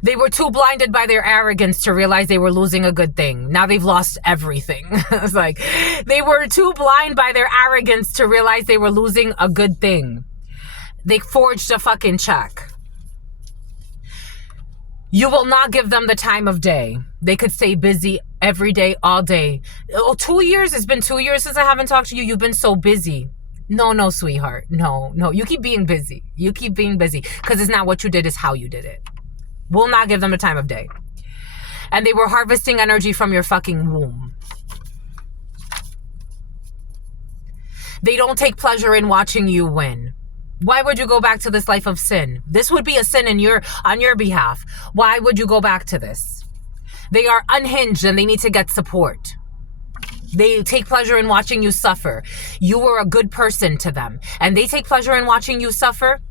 They were too blinded by their arrogance to realize they were losing a good thing. Now they've lost everything. It's like they were too blind by their arrogance to realize they were losing a good thing. They forged a fucking check. You will not give them the time of day. They could stay busy every day, all day. Oh, 2 years? It's been 2 years since I haven't talked to you. You've been so busy. No, sweetheart. No. You keep being busy. You keep being busy because it's not what you did, it's how you did it. Will not give them the time of day. And they were harvesting energy from your fucking womb. They don't take pleasure in watching you win. Why would you go back to this life of sin? This would be a sin on your behalf. Why would you go back to this? They are unhinged and they need to get support. They take pleasure in watching you suffer. You were a good person to them. And they take pleasure in watching you suffer.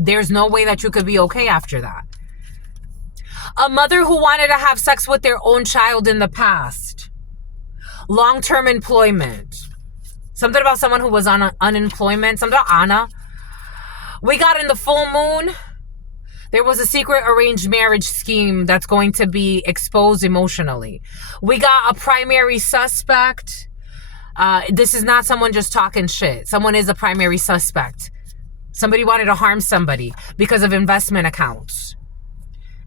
There's no way that you could be okay after that. A mother who wanted to have sex with their own child in the past. Long-term employment. Something about someone who was on unemployment. Something about Anna. We got in the full moon. There was a secret arranged marriage scheme that's going to be exposed emotionally. We got a primary suspect. This is not someone just talking shit. Someone is a primary suspect. Somebody wanted to harm somebody because of investment accounts.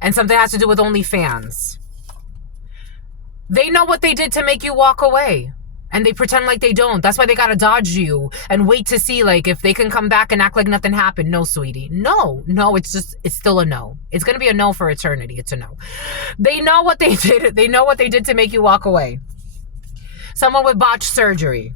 And something has to do with OnlyFans. They know what they did to make you walk away. And they pretend like they don't. That's why they gotta dodge you and wait to see like if they can come back and act like nothing happened. No, sweetie. No, it's still a no. It's gonna be a no for eternity. It's a no. They know what they did. They know what they did to make you walk away. Someone with botched surgery.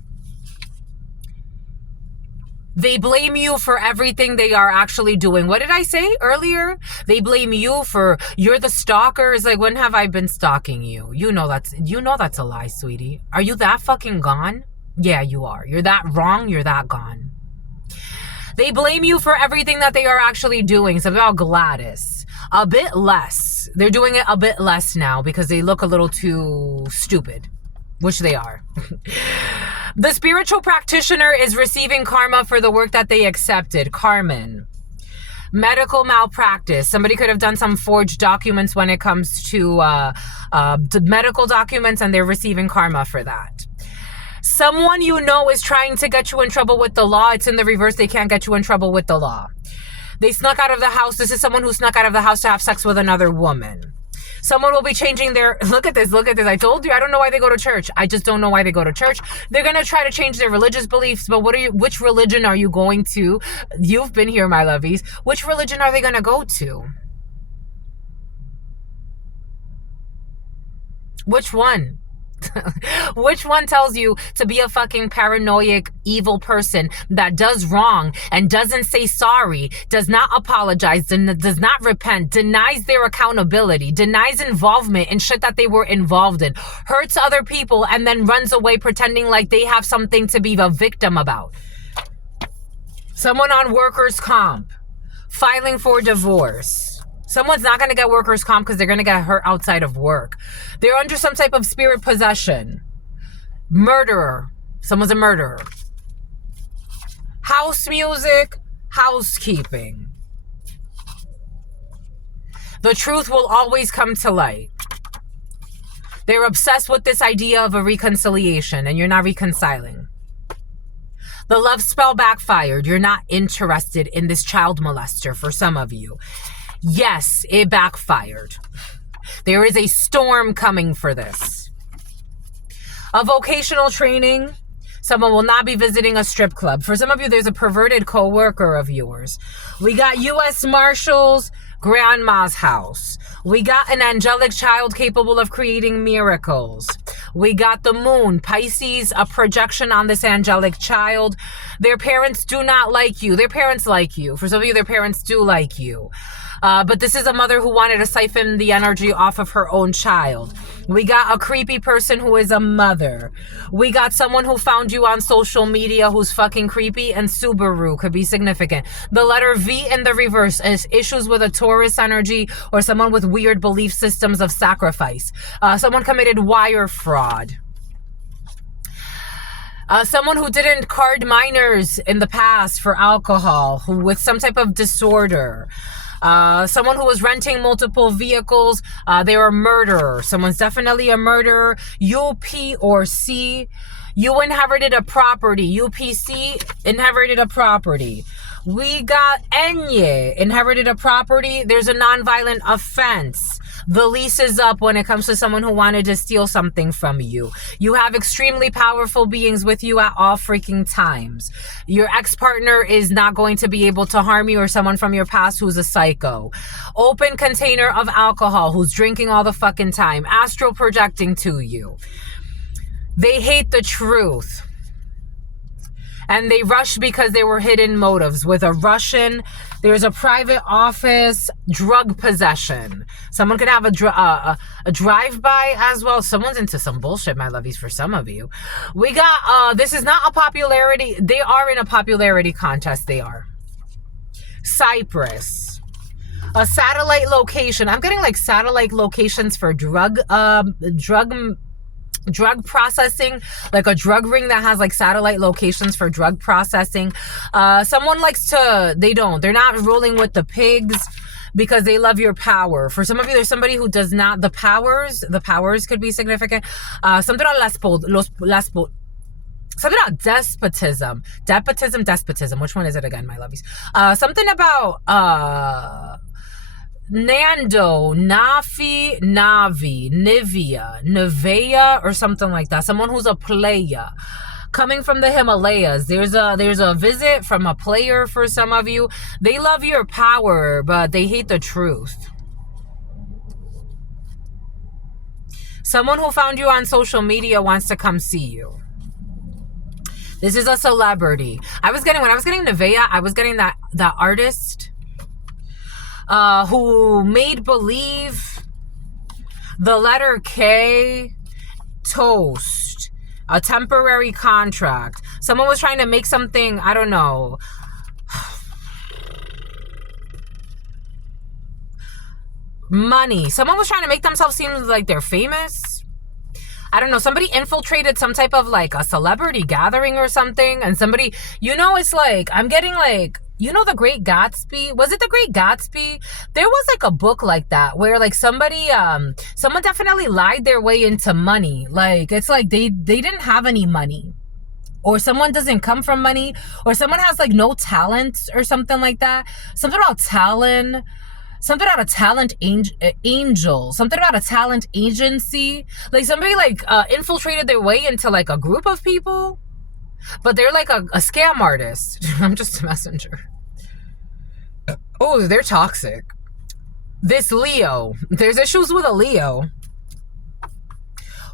They blame you for everything they are actually doing. What did I say earlier? They blame you for, you're the stalker. It's like, when have I been stalking you? You know that's a lie, sweetie. Are you that fucking gone? Yeah, you are. You're that wrong. You're that gone. They blame you for everything that they are actually doing. So about Gladys. A bit less. They're doing it a bit less now because they look a little too stupid. Which they are. The spiritual practitioner is receiving karma for the work that they accepted. Carmen. Medical malpractice. Somebody could have done some forged documents when it comes to medical documents, and they're receiving karma for that. Someone you know is trying to get you in trouble with the law. It's in the reverse. They can't get you in trouble with the law. They snuck out of the house. This is someone who snuck out of the house to have sex with another woman. Someone will be changing their, look at this. I told you, I don't know why they go to church. I just don't know why they go to church. They're going to try to change their religious beliefs, but which religion are you going to? You've been here, my lovies. Which religion are they going to go to? Which one? Which one tells you to be a fucking paranoid, evil person that does wrong and doesn't say sorry, does not apologize, does not repent, denies their accountability, denies involvement in shit that they were involved in, hurts other people, and then runs away pretending like they have something to be a victim about? Someone on workers' comp, filing for divorce. Someone's not going to get workers' comp because they're going to get hurt outside of work. They're under some type of spirit possession. Murderer. Someone's a murderer. House music, housekeeping. The truth will always come to light. They're obsessed with this idea of a reconciliation, and you're not reconciling. The love spell backfired. You're not interested in this child molester for some of you. Yes, it backfired. There is a storm coming for this. A vocational training. Someone will not be visiting a strip club. For some of you, there's a perverted coworker of yours. We got U.S. Marshals, grandma's house. We got an angelic child capable of creating miracles. We got the moon, Pisces, a projection on this angelic child. Their parents do not like you. Their parents like you. For some of you, their parents do like you. But this is a mother who wanted to siphon the energy off of her own child. We got a creepy person who is a mother. We got someone who found you on social media who's fucking creepy, and Subaru could be significant. The letter V in the reverse is issues with a Taurus energy or someone with weird belief systems of sacrifice. Someone committed wire fraud. Someone who didn't card minors in the past for alcohol, who with some type of disorder. Someone who was renting multiple vehicles, they were a murderer. Someone's definitely a murderer. U, P, or C. You inherited a property. UPC inherited a property. We got Enye inherited a property. There's a nonviolent offense. The lease is up when it comes to someone who wanted to steal something from you. You have extremely powerful beings with you at all freaking times. Your ex-partner is not going to be able to harm you, or someone from your past who's a psycho. Open container of alcohol who's drinking all the fucking time. Astral projecting to you. They hate the truth. And they rush because there were hidden motives. With a Russian, there's a private office, drug possession. Someone could have a drive-by as well. Someone's into some bullshit, my lovies, for some of you. We got, this is not a popularity. They are in a popularity contest. They are. Cyprus. A satellite location. I'm getting like satellite locations for drug processing, like a drug ring that has like satellite locations for drug processing. Someone likes to, they're not rolling with the pigs because they love your power. For some of you, there's somebody who does not, the powers could be significant. Something about something about despotism. Which one is it again, my lovies? Something about, Nando, Nafi, Navi, Nivea, or something like that. Someone who's a player. Coming from the Himalayas. There's a visit from a player for some of you. They love your power, but they hate the truth. Someone who found you on social media wants to come see you. This is a celebrity. When I was getting Nivea, I was getting that artist who made believe, the letter K, toast, a temporary contract. Someone was trying to make something, I don't know, money. Someone was trying to make themselves seem like they're famous. I don't know, somebody infiltrated some type of like a celebrity gathering or something, and somebody, it's like, I'm getting like, The Great Gatsby? Was it The Great Gatsby? There was like a book like that where like someone definitely lied their way into money. Like, it's like they didn't have any money, or someone doesn't come from money, or someone has like no talent or something like that. Something about talent. Something about a talent angel. Something about a talent agency. Like somebody like infiltrated their way into like a group of people. But they're like a scam artist. I'm just a messenger. Oh, they're toxic. This Leo. There's issues with a Leo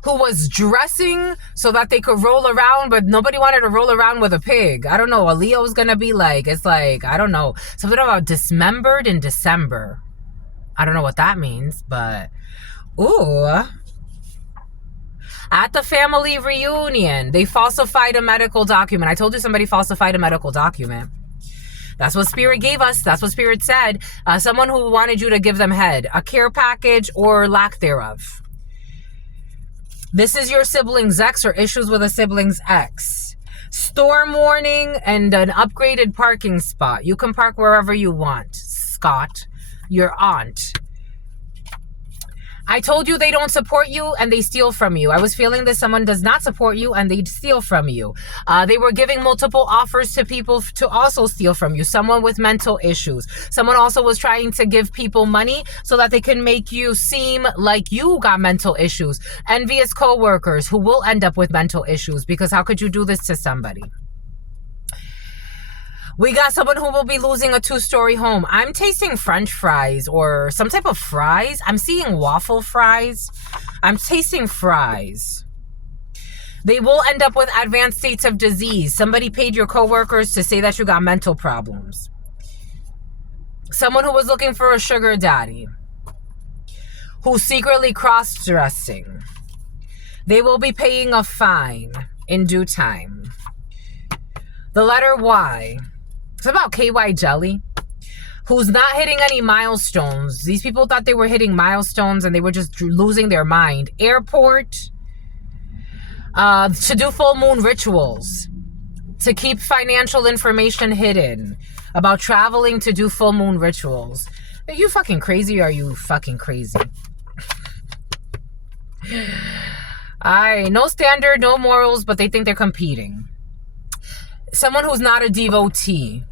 who was dressing so that they could roll around, but nobody wanted to roll around with a pig. I don't know. A Leo's gonna be like, it's like, I don't know. Something about dismembered in December. I don't know what that means, but... Ooh... At the family reunion, they falsified a medical document. I told you somebody falsified a medical document. That's what Spirit gave us. That's what Spirit said. Someone who wanted you to give them head, a care package or lack thereof. This is your sibling's ex or issues with a sibling's ex. Storm warning and an upgraded parking spot. You can park wherever you want. Scott, your aunt. I told you they don't support you and they steal from you. I was feeling that someone does not support you and they steal from you. They were giving multiple offers to people to also steal from you. Someone with mental issues. Someone also was trying to give people money so that they can make you seem like you got mental issues. Envious co-workers who will end up with mental issues, because how could you do this to somebody? We got someone who will be losing a 2-story home. I'm tasting French fries or some type of fries. I'm seeing waffle fries. I'm tasting fries. They will end up with advanced states of disease. Somebody paid your coworkers to say that you got mental problems. Someone who was looking for a sugar daddy, who's secretly cross-dressing. They will be paying a fine in due time. The letter Y. It's about KY Jelly, who's not hitting any milestones. These people thought they were hitting milestones and they were just losing their mind. Airport, to do full moon rituals, to keep financial information hidden, about traveling to do full moon rituals. Are you fucking crazy or are you fucking crazy? No standard, no morals, but they think they're competing. Someone who's not a devotee.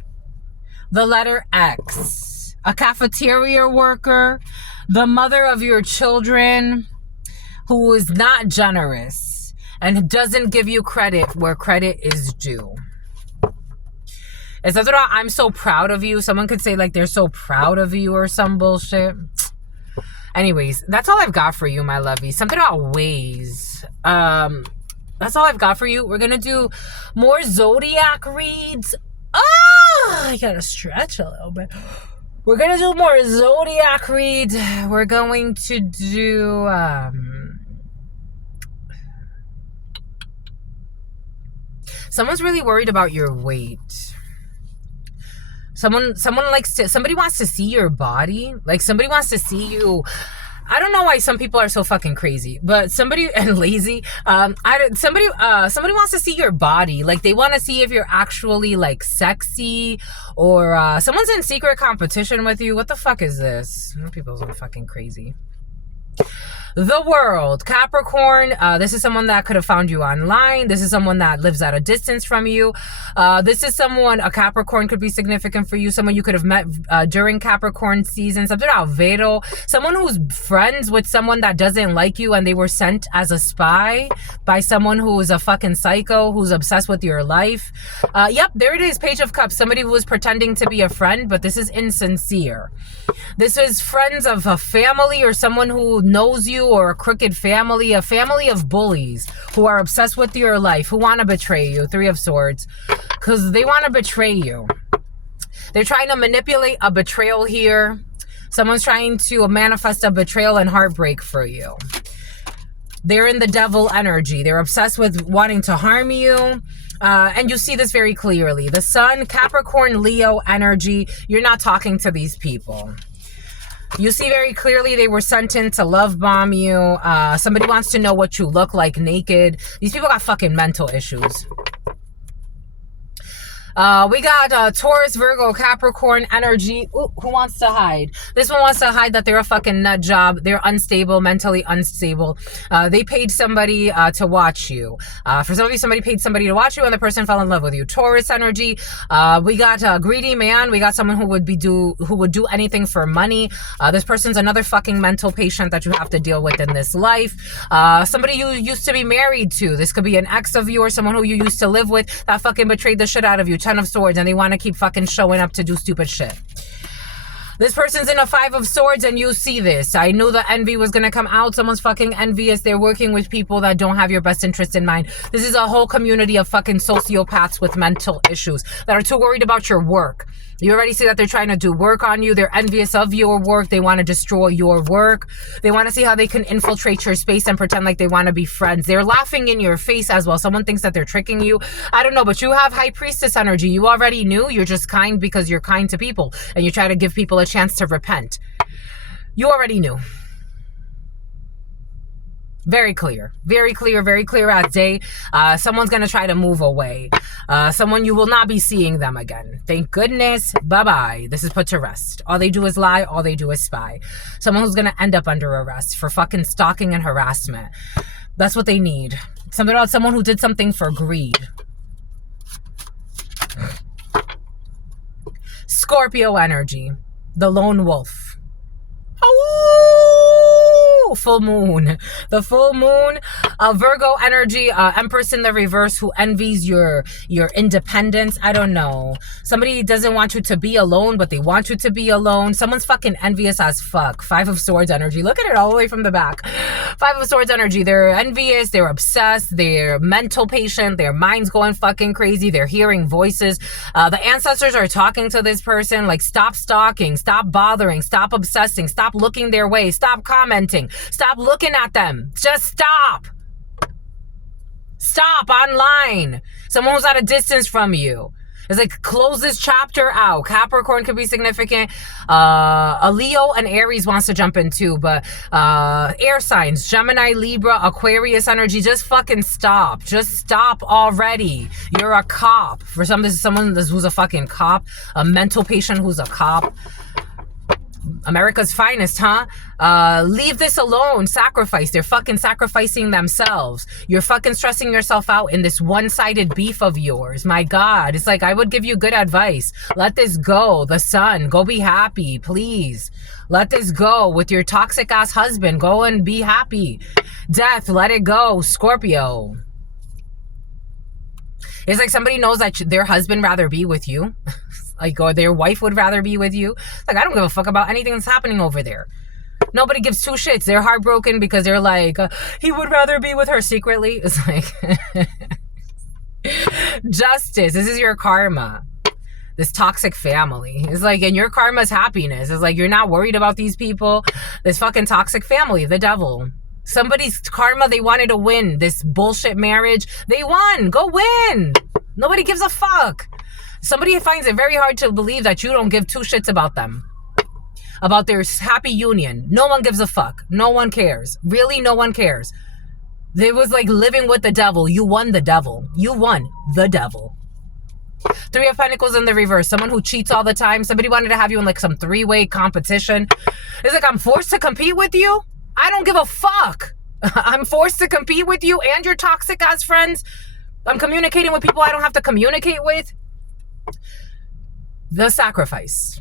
The letter X. A cafeteria worker. The mother of your children who is not generous and doesn't give you credit where credit is due. It says, I'm so proud of you. Someone could say like they're so proud of you or some bullshit. Anyways, that's all I've got for you, my lovey. Something about ways. That's all I've got for you. We're going to do more zodiac reads. I got to stretch a little bit. We're going to do more zodiac reads. We're going to do... Someone's really worried about your weight. Somebody wants to see your body. Like somebody wants to see you. I don't know why some people are so fucking crazy, but and lazy. Somebody wants to see your body. Like they want to see if you're actually like sexy, or someone's in secret competition with you. What the fuck is this? People are so fucking crazy. The World, Capricorn. This is someone that could have found you online. This is someone that lives at a distance from you. This is someone, a Capricorn could be significant for you. Someone you could have met during Capricorn season. Something about Vero. Someone who's friends with someone that doesn't like you and they were sent as a spy by someone who is a fucking psycho who's obsessed with your life. Yep, there it is, Page of Cups. Somebody who was pretending to be a friend, but this is insincere. This is friends of a family or someone who knows you, or a crooked family, a family of bullies who are obsessed with your life, who want to betray you. 3 of Swords, because they want to betray you. They're trying to manipulate a betrayal here. Someone's trying to manifest a betrayal and heartbreak for you. They're in the devil energy. They're obsessed with wanting to harm you. And you see this very clearly. The Sun, Capricorn, Leo energy. You're not talking to these people. You see very clearly they were sent in to love bomb you. Somebody wants to know what you look like naked. These people got fucking mental issues. We got Taurus, Virgo, Capricorn energy. Ooh, who wants to hide? This one wants to hide that they're a fucking nut job. They're unstable, mentally unstable. They paid somebody to watch you. For some of you, somebody paid somebody to watch you and the person fell in love with you. Taurus energy. We got a greedy man. We got someone who would do anything for money. This person's another fucking mental patient that you have to deal with in this life. Somebody you used to be married to. This could be an ex of you or someone who you used to live with that fucking betrayed the shit out of you. 10 of Swords, and they want to keep fucking showing up to do stupid shit. This person's in a 5 of Swords and you see this. I knew the envy was going to come out. Someone's fucking envious. They're working with people that don't have your best interest in mind. This is a whole community of fucking sociopaths with mental issues that are too worried about your work. You already see that they're trying to do work on you. They're envious of your work. They want to destroy your work. They want to see how they can infiltrate your space and pretend like they want to be friends. They're laughing in your face as well. Someone thinks that they're tricking you. I don't know, but you have High Priestess energy. You already knew. You're just kind because you're kind to people and you try to give people a chance to repent. You already knew. Very clear, very clear, very clear as day. Someone's going to try to move away. Someone, you will not be seeing them again. Thank goodness. Bye-bye. This is put to rest. All they do is lie. All they do is spy. Someone who's going to end up under arrest for fucking stalking and harassment. That's what they need. Something about someone who did something for greed. Scorpio energy. The lone wolf. Oh, full moon. The full moon. Virgo energy. Empress in the reverse, who envies your independence. I don't know. Somebody doesn't want you to be alone, but they want you to be alone. Someone's fucking envious as fuck. Five of Swords energy. Look at it all the way from the back. Five of Swords energy. They're envious. They're obsessed. They're mental patient. Their mind's going fucking crazy. They're hearing voices. The ancestors are talking to this person like, stop stalking, stop bothering, stop obsessing, stop looking their way, stop commenting, stop looking at them. Just stop. Stop online. Someone who's at a distance from you. It's like, close this chapter out. Capricorn could be significant. A Leo and Aries wants to jump in too, but air signs, Gemini, Libra, Aquarius energy, just fucking stop. Just stop already. You're a cop. For some, this is someone who's a fucking cop. A mental patient who's a cop. America's finest, huh? Leave this alone. Sacrifice. They're fucking sacrificing themselves. You're fucking stressing yourself out in this one-sided beef of yours. My God. It's like, I would give you good advice. Let this go. The sun. Go be happy, please. Let this go with your toxic ass husband. Go and be happy. Death. Let it go. Scorpio. It's like somebody knows that their husband rather be with you. Like, or their wife would rather be with you. Like, I don't give a fuck about anything that's happening over there. Nobody gives two shits. They're heartbroken because they're like, he would rather be with her secretly. It's like, justice. This is your karma. This toxic family. It's like, and your karma's happiness. It's like, you're not worried about these people. This fucking toxic family, the devil. Somebody's karma, they wanted to win. This bullshit marriage, they won. Go win. Nobody gives a fuck. Somebody finds it very hard to believe that you don't give two shits about them. About their happy union. No one gives a fuck. No one cares. Really, no one cares. It was like living with the devil. You won the devil. You won the devil. Three of Pentacles in the reverse. Someone who cheats all the time. Somebody wanted to have you in like some three-way competition. It's like, I'm forced to compete with you? I don't give a fuck. I'm forced to compete with you and your toxic ass friends. I'm communicating with people I don't have to communicate with. The sacrifice.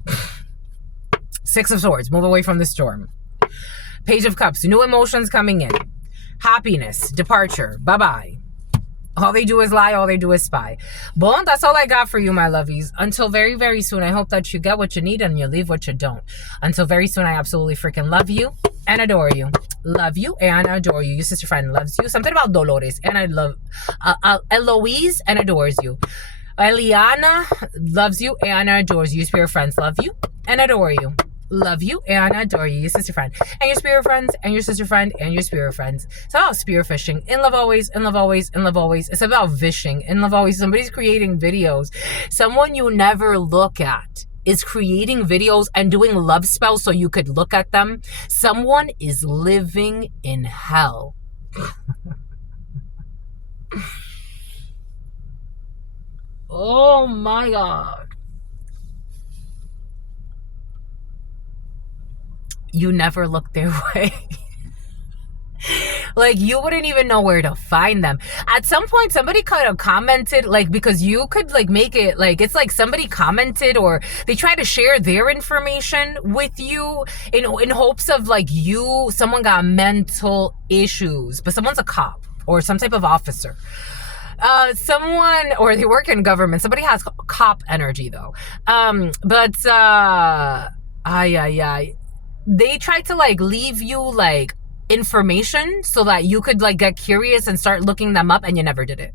Six of Swords. Move away from the storm. Page of Cups. New emotions coming in. Happiness. Departure. Bye-bye. All they do is lie. All they do is spy. Bon, that's all I got for you, my lovies. Until very, very soon. I hope that you get what you need and you leave what you don't. Until very soon, I absolutely freaking love you and adore you. Love you and adore you. Your sister friend loves you. Something about Dolores. And I love... Eloise and adores you. Eliana loves you and adores you. Your spirit friends love you and adore you. Love you and adore you. Your sister friend. And your spirit friends and your sister friend and your spirit friends. It's about spear fishing. In love always, in love always, in love always. It's about fishing. In love always. Somebody's creating videos. Someone you never look at is creating videos and doing love spells so you could look at them. Someone is living in hell. Oh my God. You never look their way. Like, you wouldn't even know where to find them. At some point, somebody could have commented, like, because you could, like, make it, like, it's like somebody commented or they try to share their information with you in hopes of, like, someone got mental issues, but someone's a cop or some type of officer. Someone, or they work in government. Somebody has cop energy, though. They try to, like, leave you, like, information so that you could, like, get curious and start looking them up, and you never did it.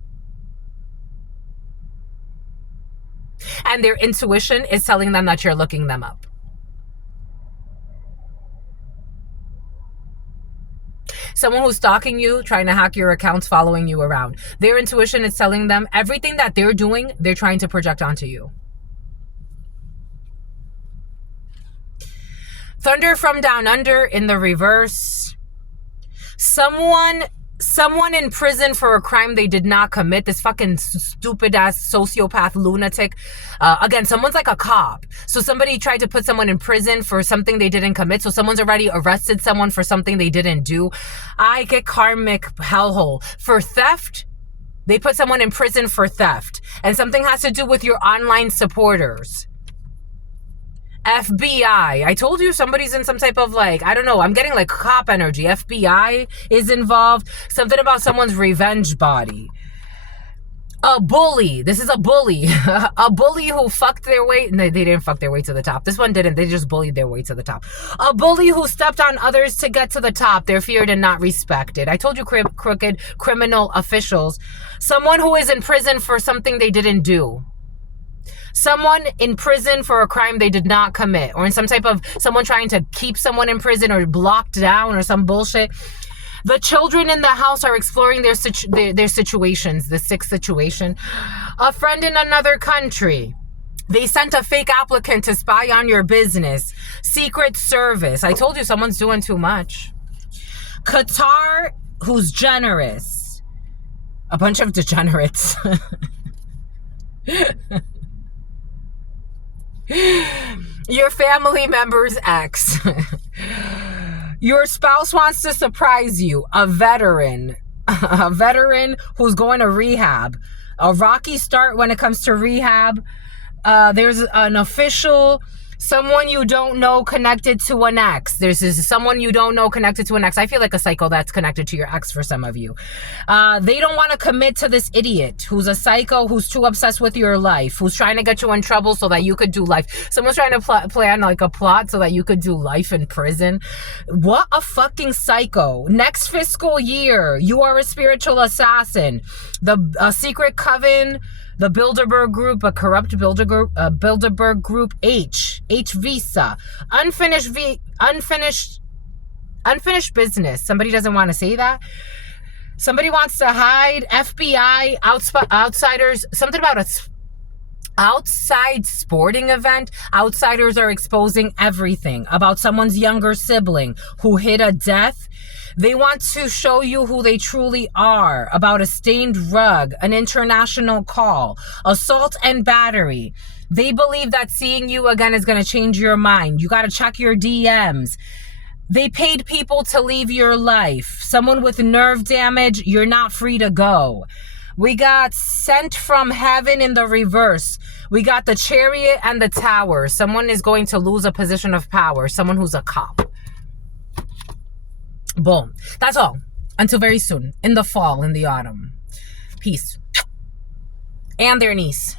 And their intuition is telling them that you're looking them up. Someone who's stalking you, trying to hack your accounts, following you around. Their intuition is telling them everything that they're doing, they're trying to project onto you. Thunder from down under in the reverse. Someone in prison for a crime they did not commit. This fucking stupid ass sociopath lunatic. Again, someone's like a cop. So somebody tried to put someone in prison for something they didn't commit. So someone's already arrested someone for something they didn't do. I get karmic hellhole. For theft, they put someone in prison for theft. And something has to do with your online supporters. FBI. I told you somebody's in some type of like, I don't know, I'm getting like cop energy. FBI is involved. Something about someone's revenge body. A bully. This is a bully. A bully who fucked their way. No, they didn't fuck their way to the top. This one didn't. They just bullied their way to the top. A bully who stepped on others to get to the top. They're feared and not respected. I told you crooked criminal officials. Someone who is in prison for something they didn't do. Someone in prison for a crime they did not commit, or in some type of someone trying to keep someone in prison or blocked down or some bullshit. The children in the house are exploring their situations, the sick situation. A friend in another country. They sent a fake applicant to spy on your business. Secret Service. I told you someone's doing too much. Qatar, who's generous. A bunch of degenerates. Your family member's ex. Your spouse wants to surprise you. A veteran. A veteran who's going to rehab. A rocky start when it comes to rehab. There's an official. Someone you don't know connected to an ex. There's someone you don't know connected to an ex. I feel like a psycho that's connected to your ex for some of you. They don't want to commit to this idiot who's a psycho, who's too obsessed with your life, who's trying to get you in trouble so that you could do life. Someone's trying to plan like a plot so that you could do life in prison. What a psycho. Next fiscal year, you are a spiritual assassin. The secret coven. The Bilderberg Group, a corrupt Bilderberg Group, H visa, unfinished business. Somebody doesn't want to say that. Somebody wants to hide. FBI, outsiders, something about a outside sporting event. Outsiders are exposing everything about someone's younger sibling who hid a death. They want to show you who they truly are, about a stained rug, an international call, assault and battery. They believe that seeing you again is going to change your mind. You got to check your DMs. They paid people to leave your life. Someone with nerve damage, you're not free to go. We got sent from heaven in the reverse. We got the Chariot and the Tower. Someone is going to lose a position of power. Someone who's a cop. Boom. That's all. Until very soon. In the fall, in the autumn. Peace. And their niece.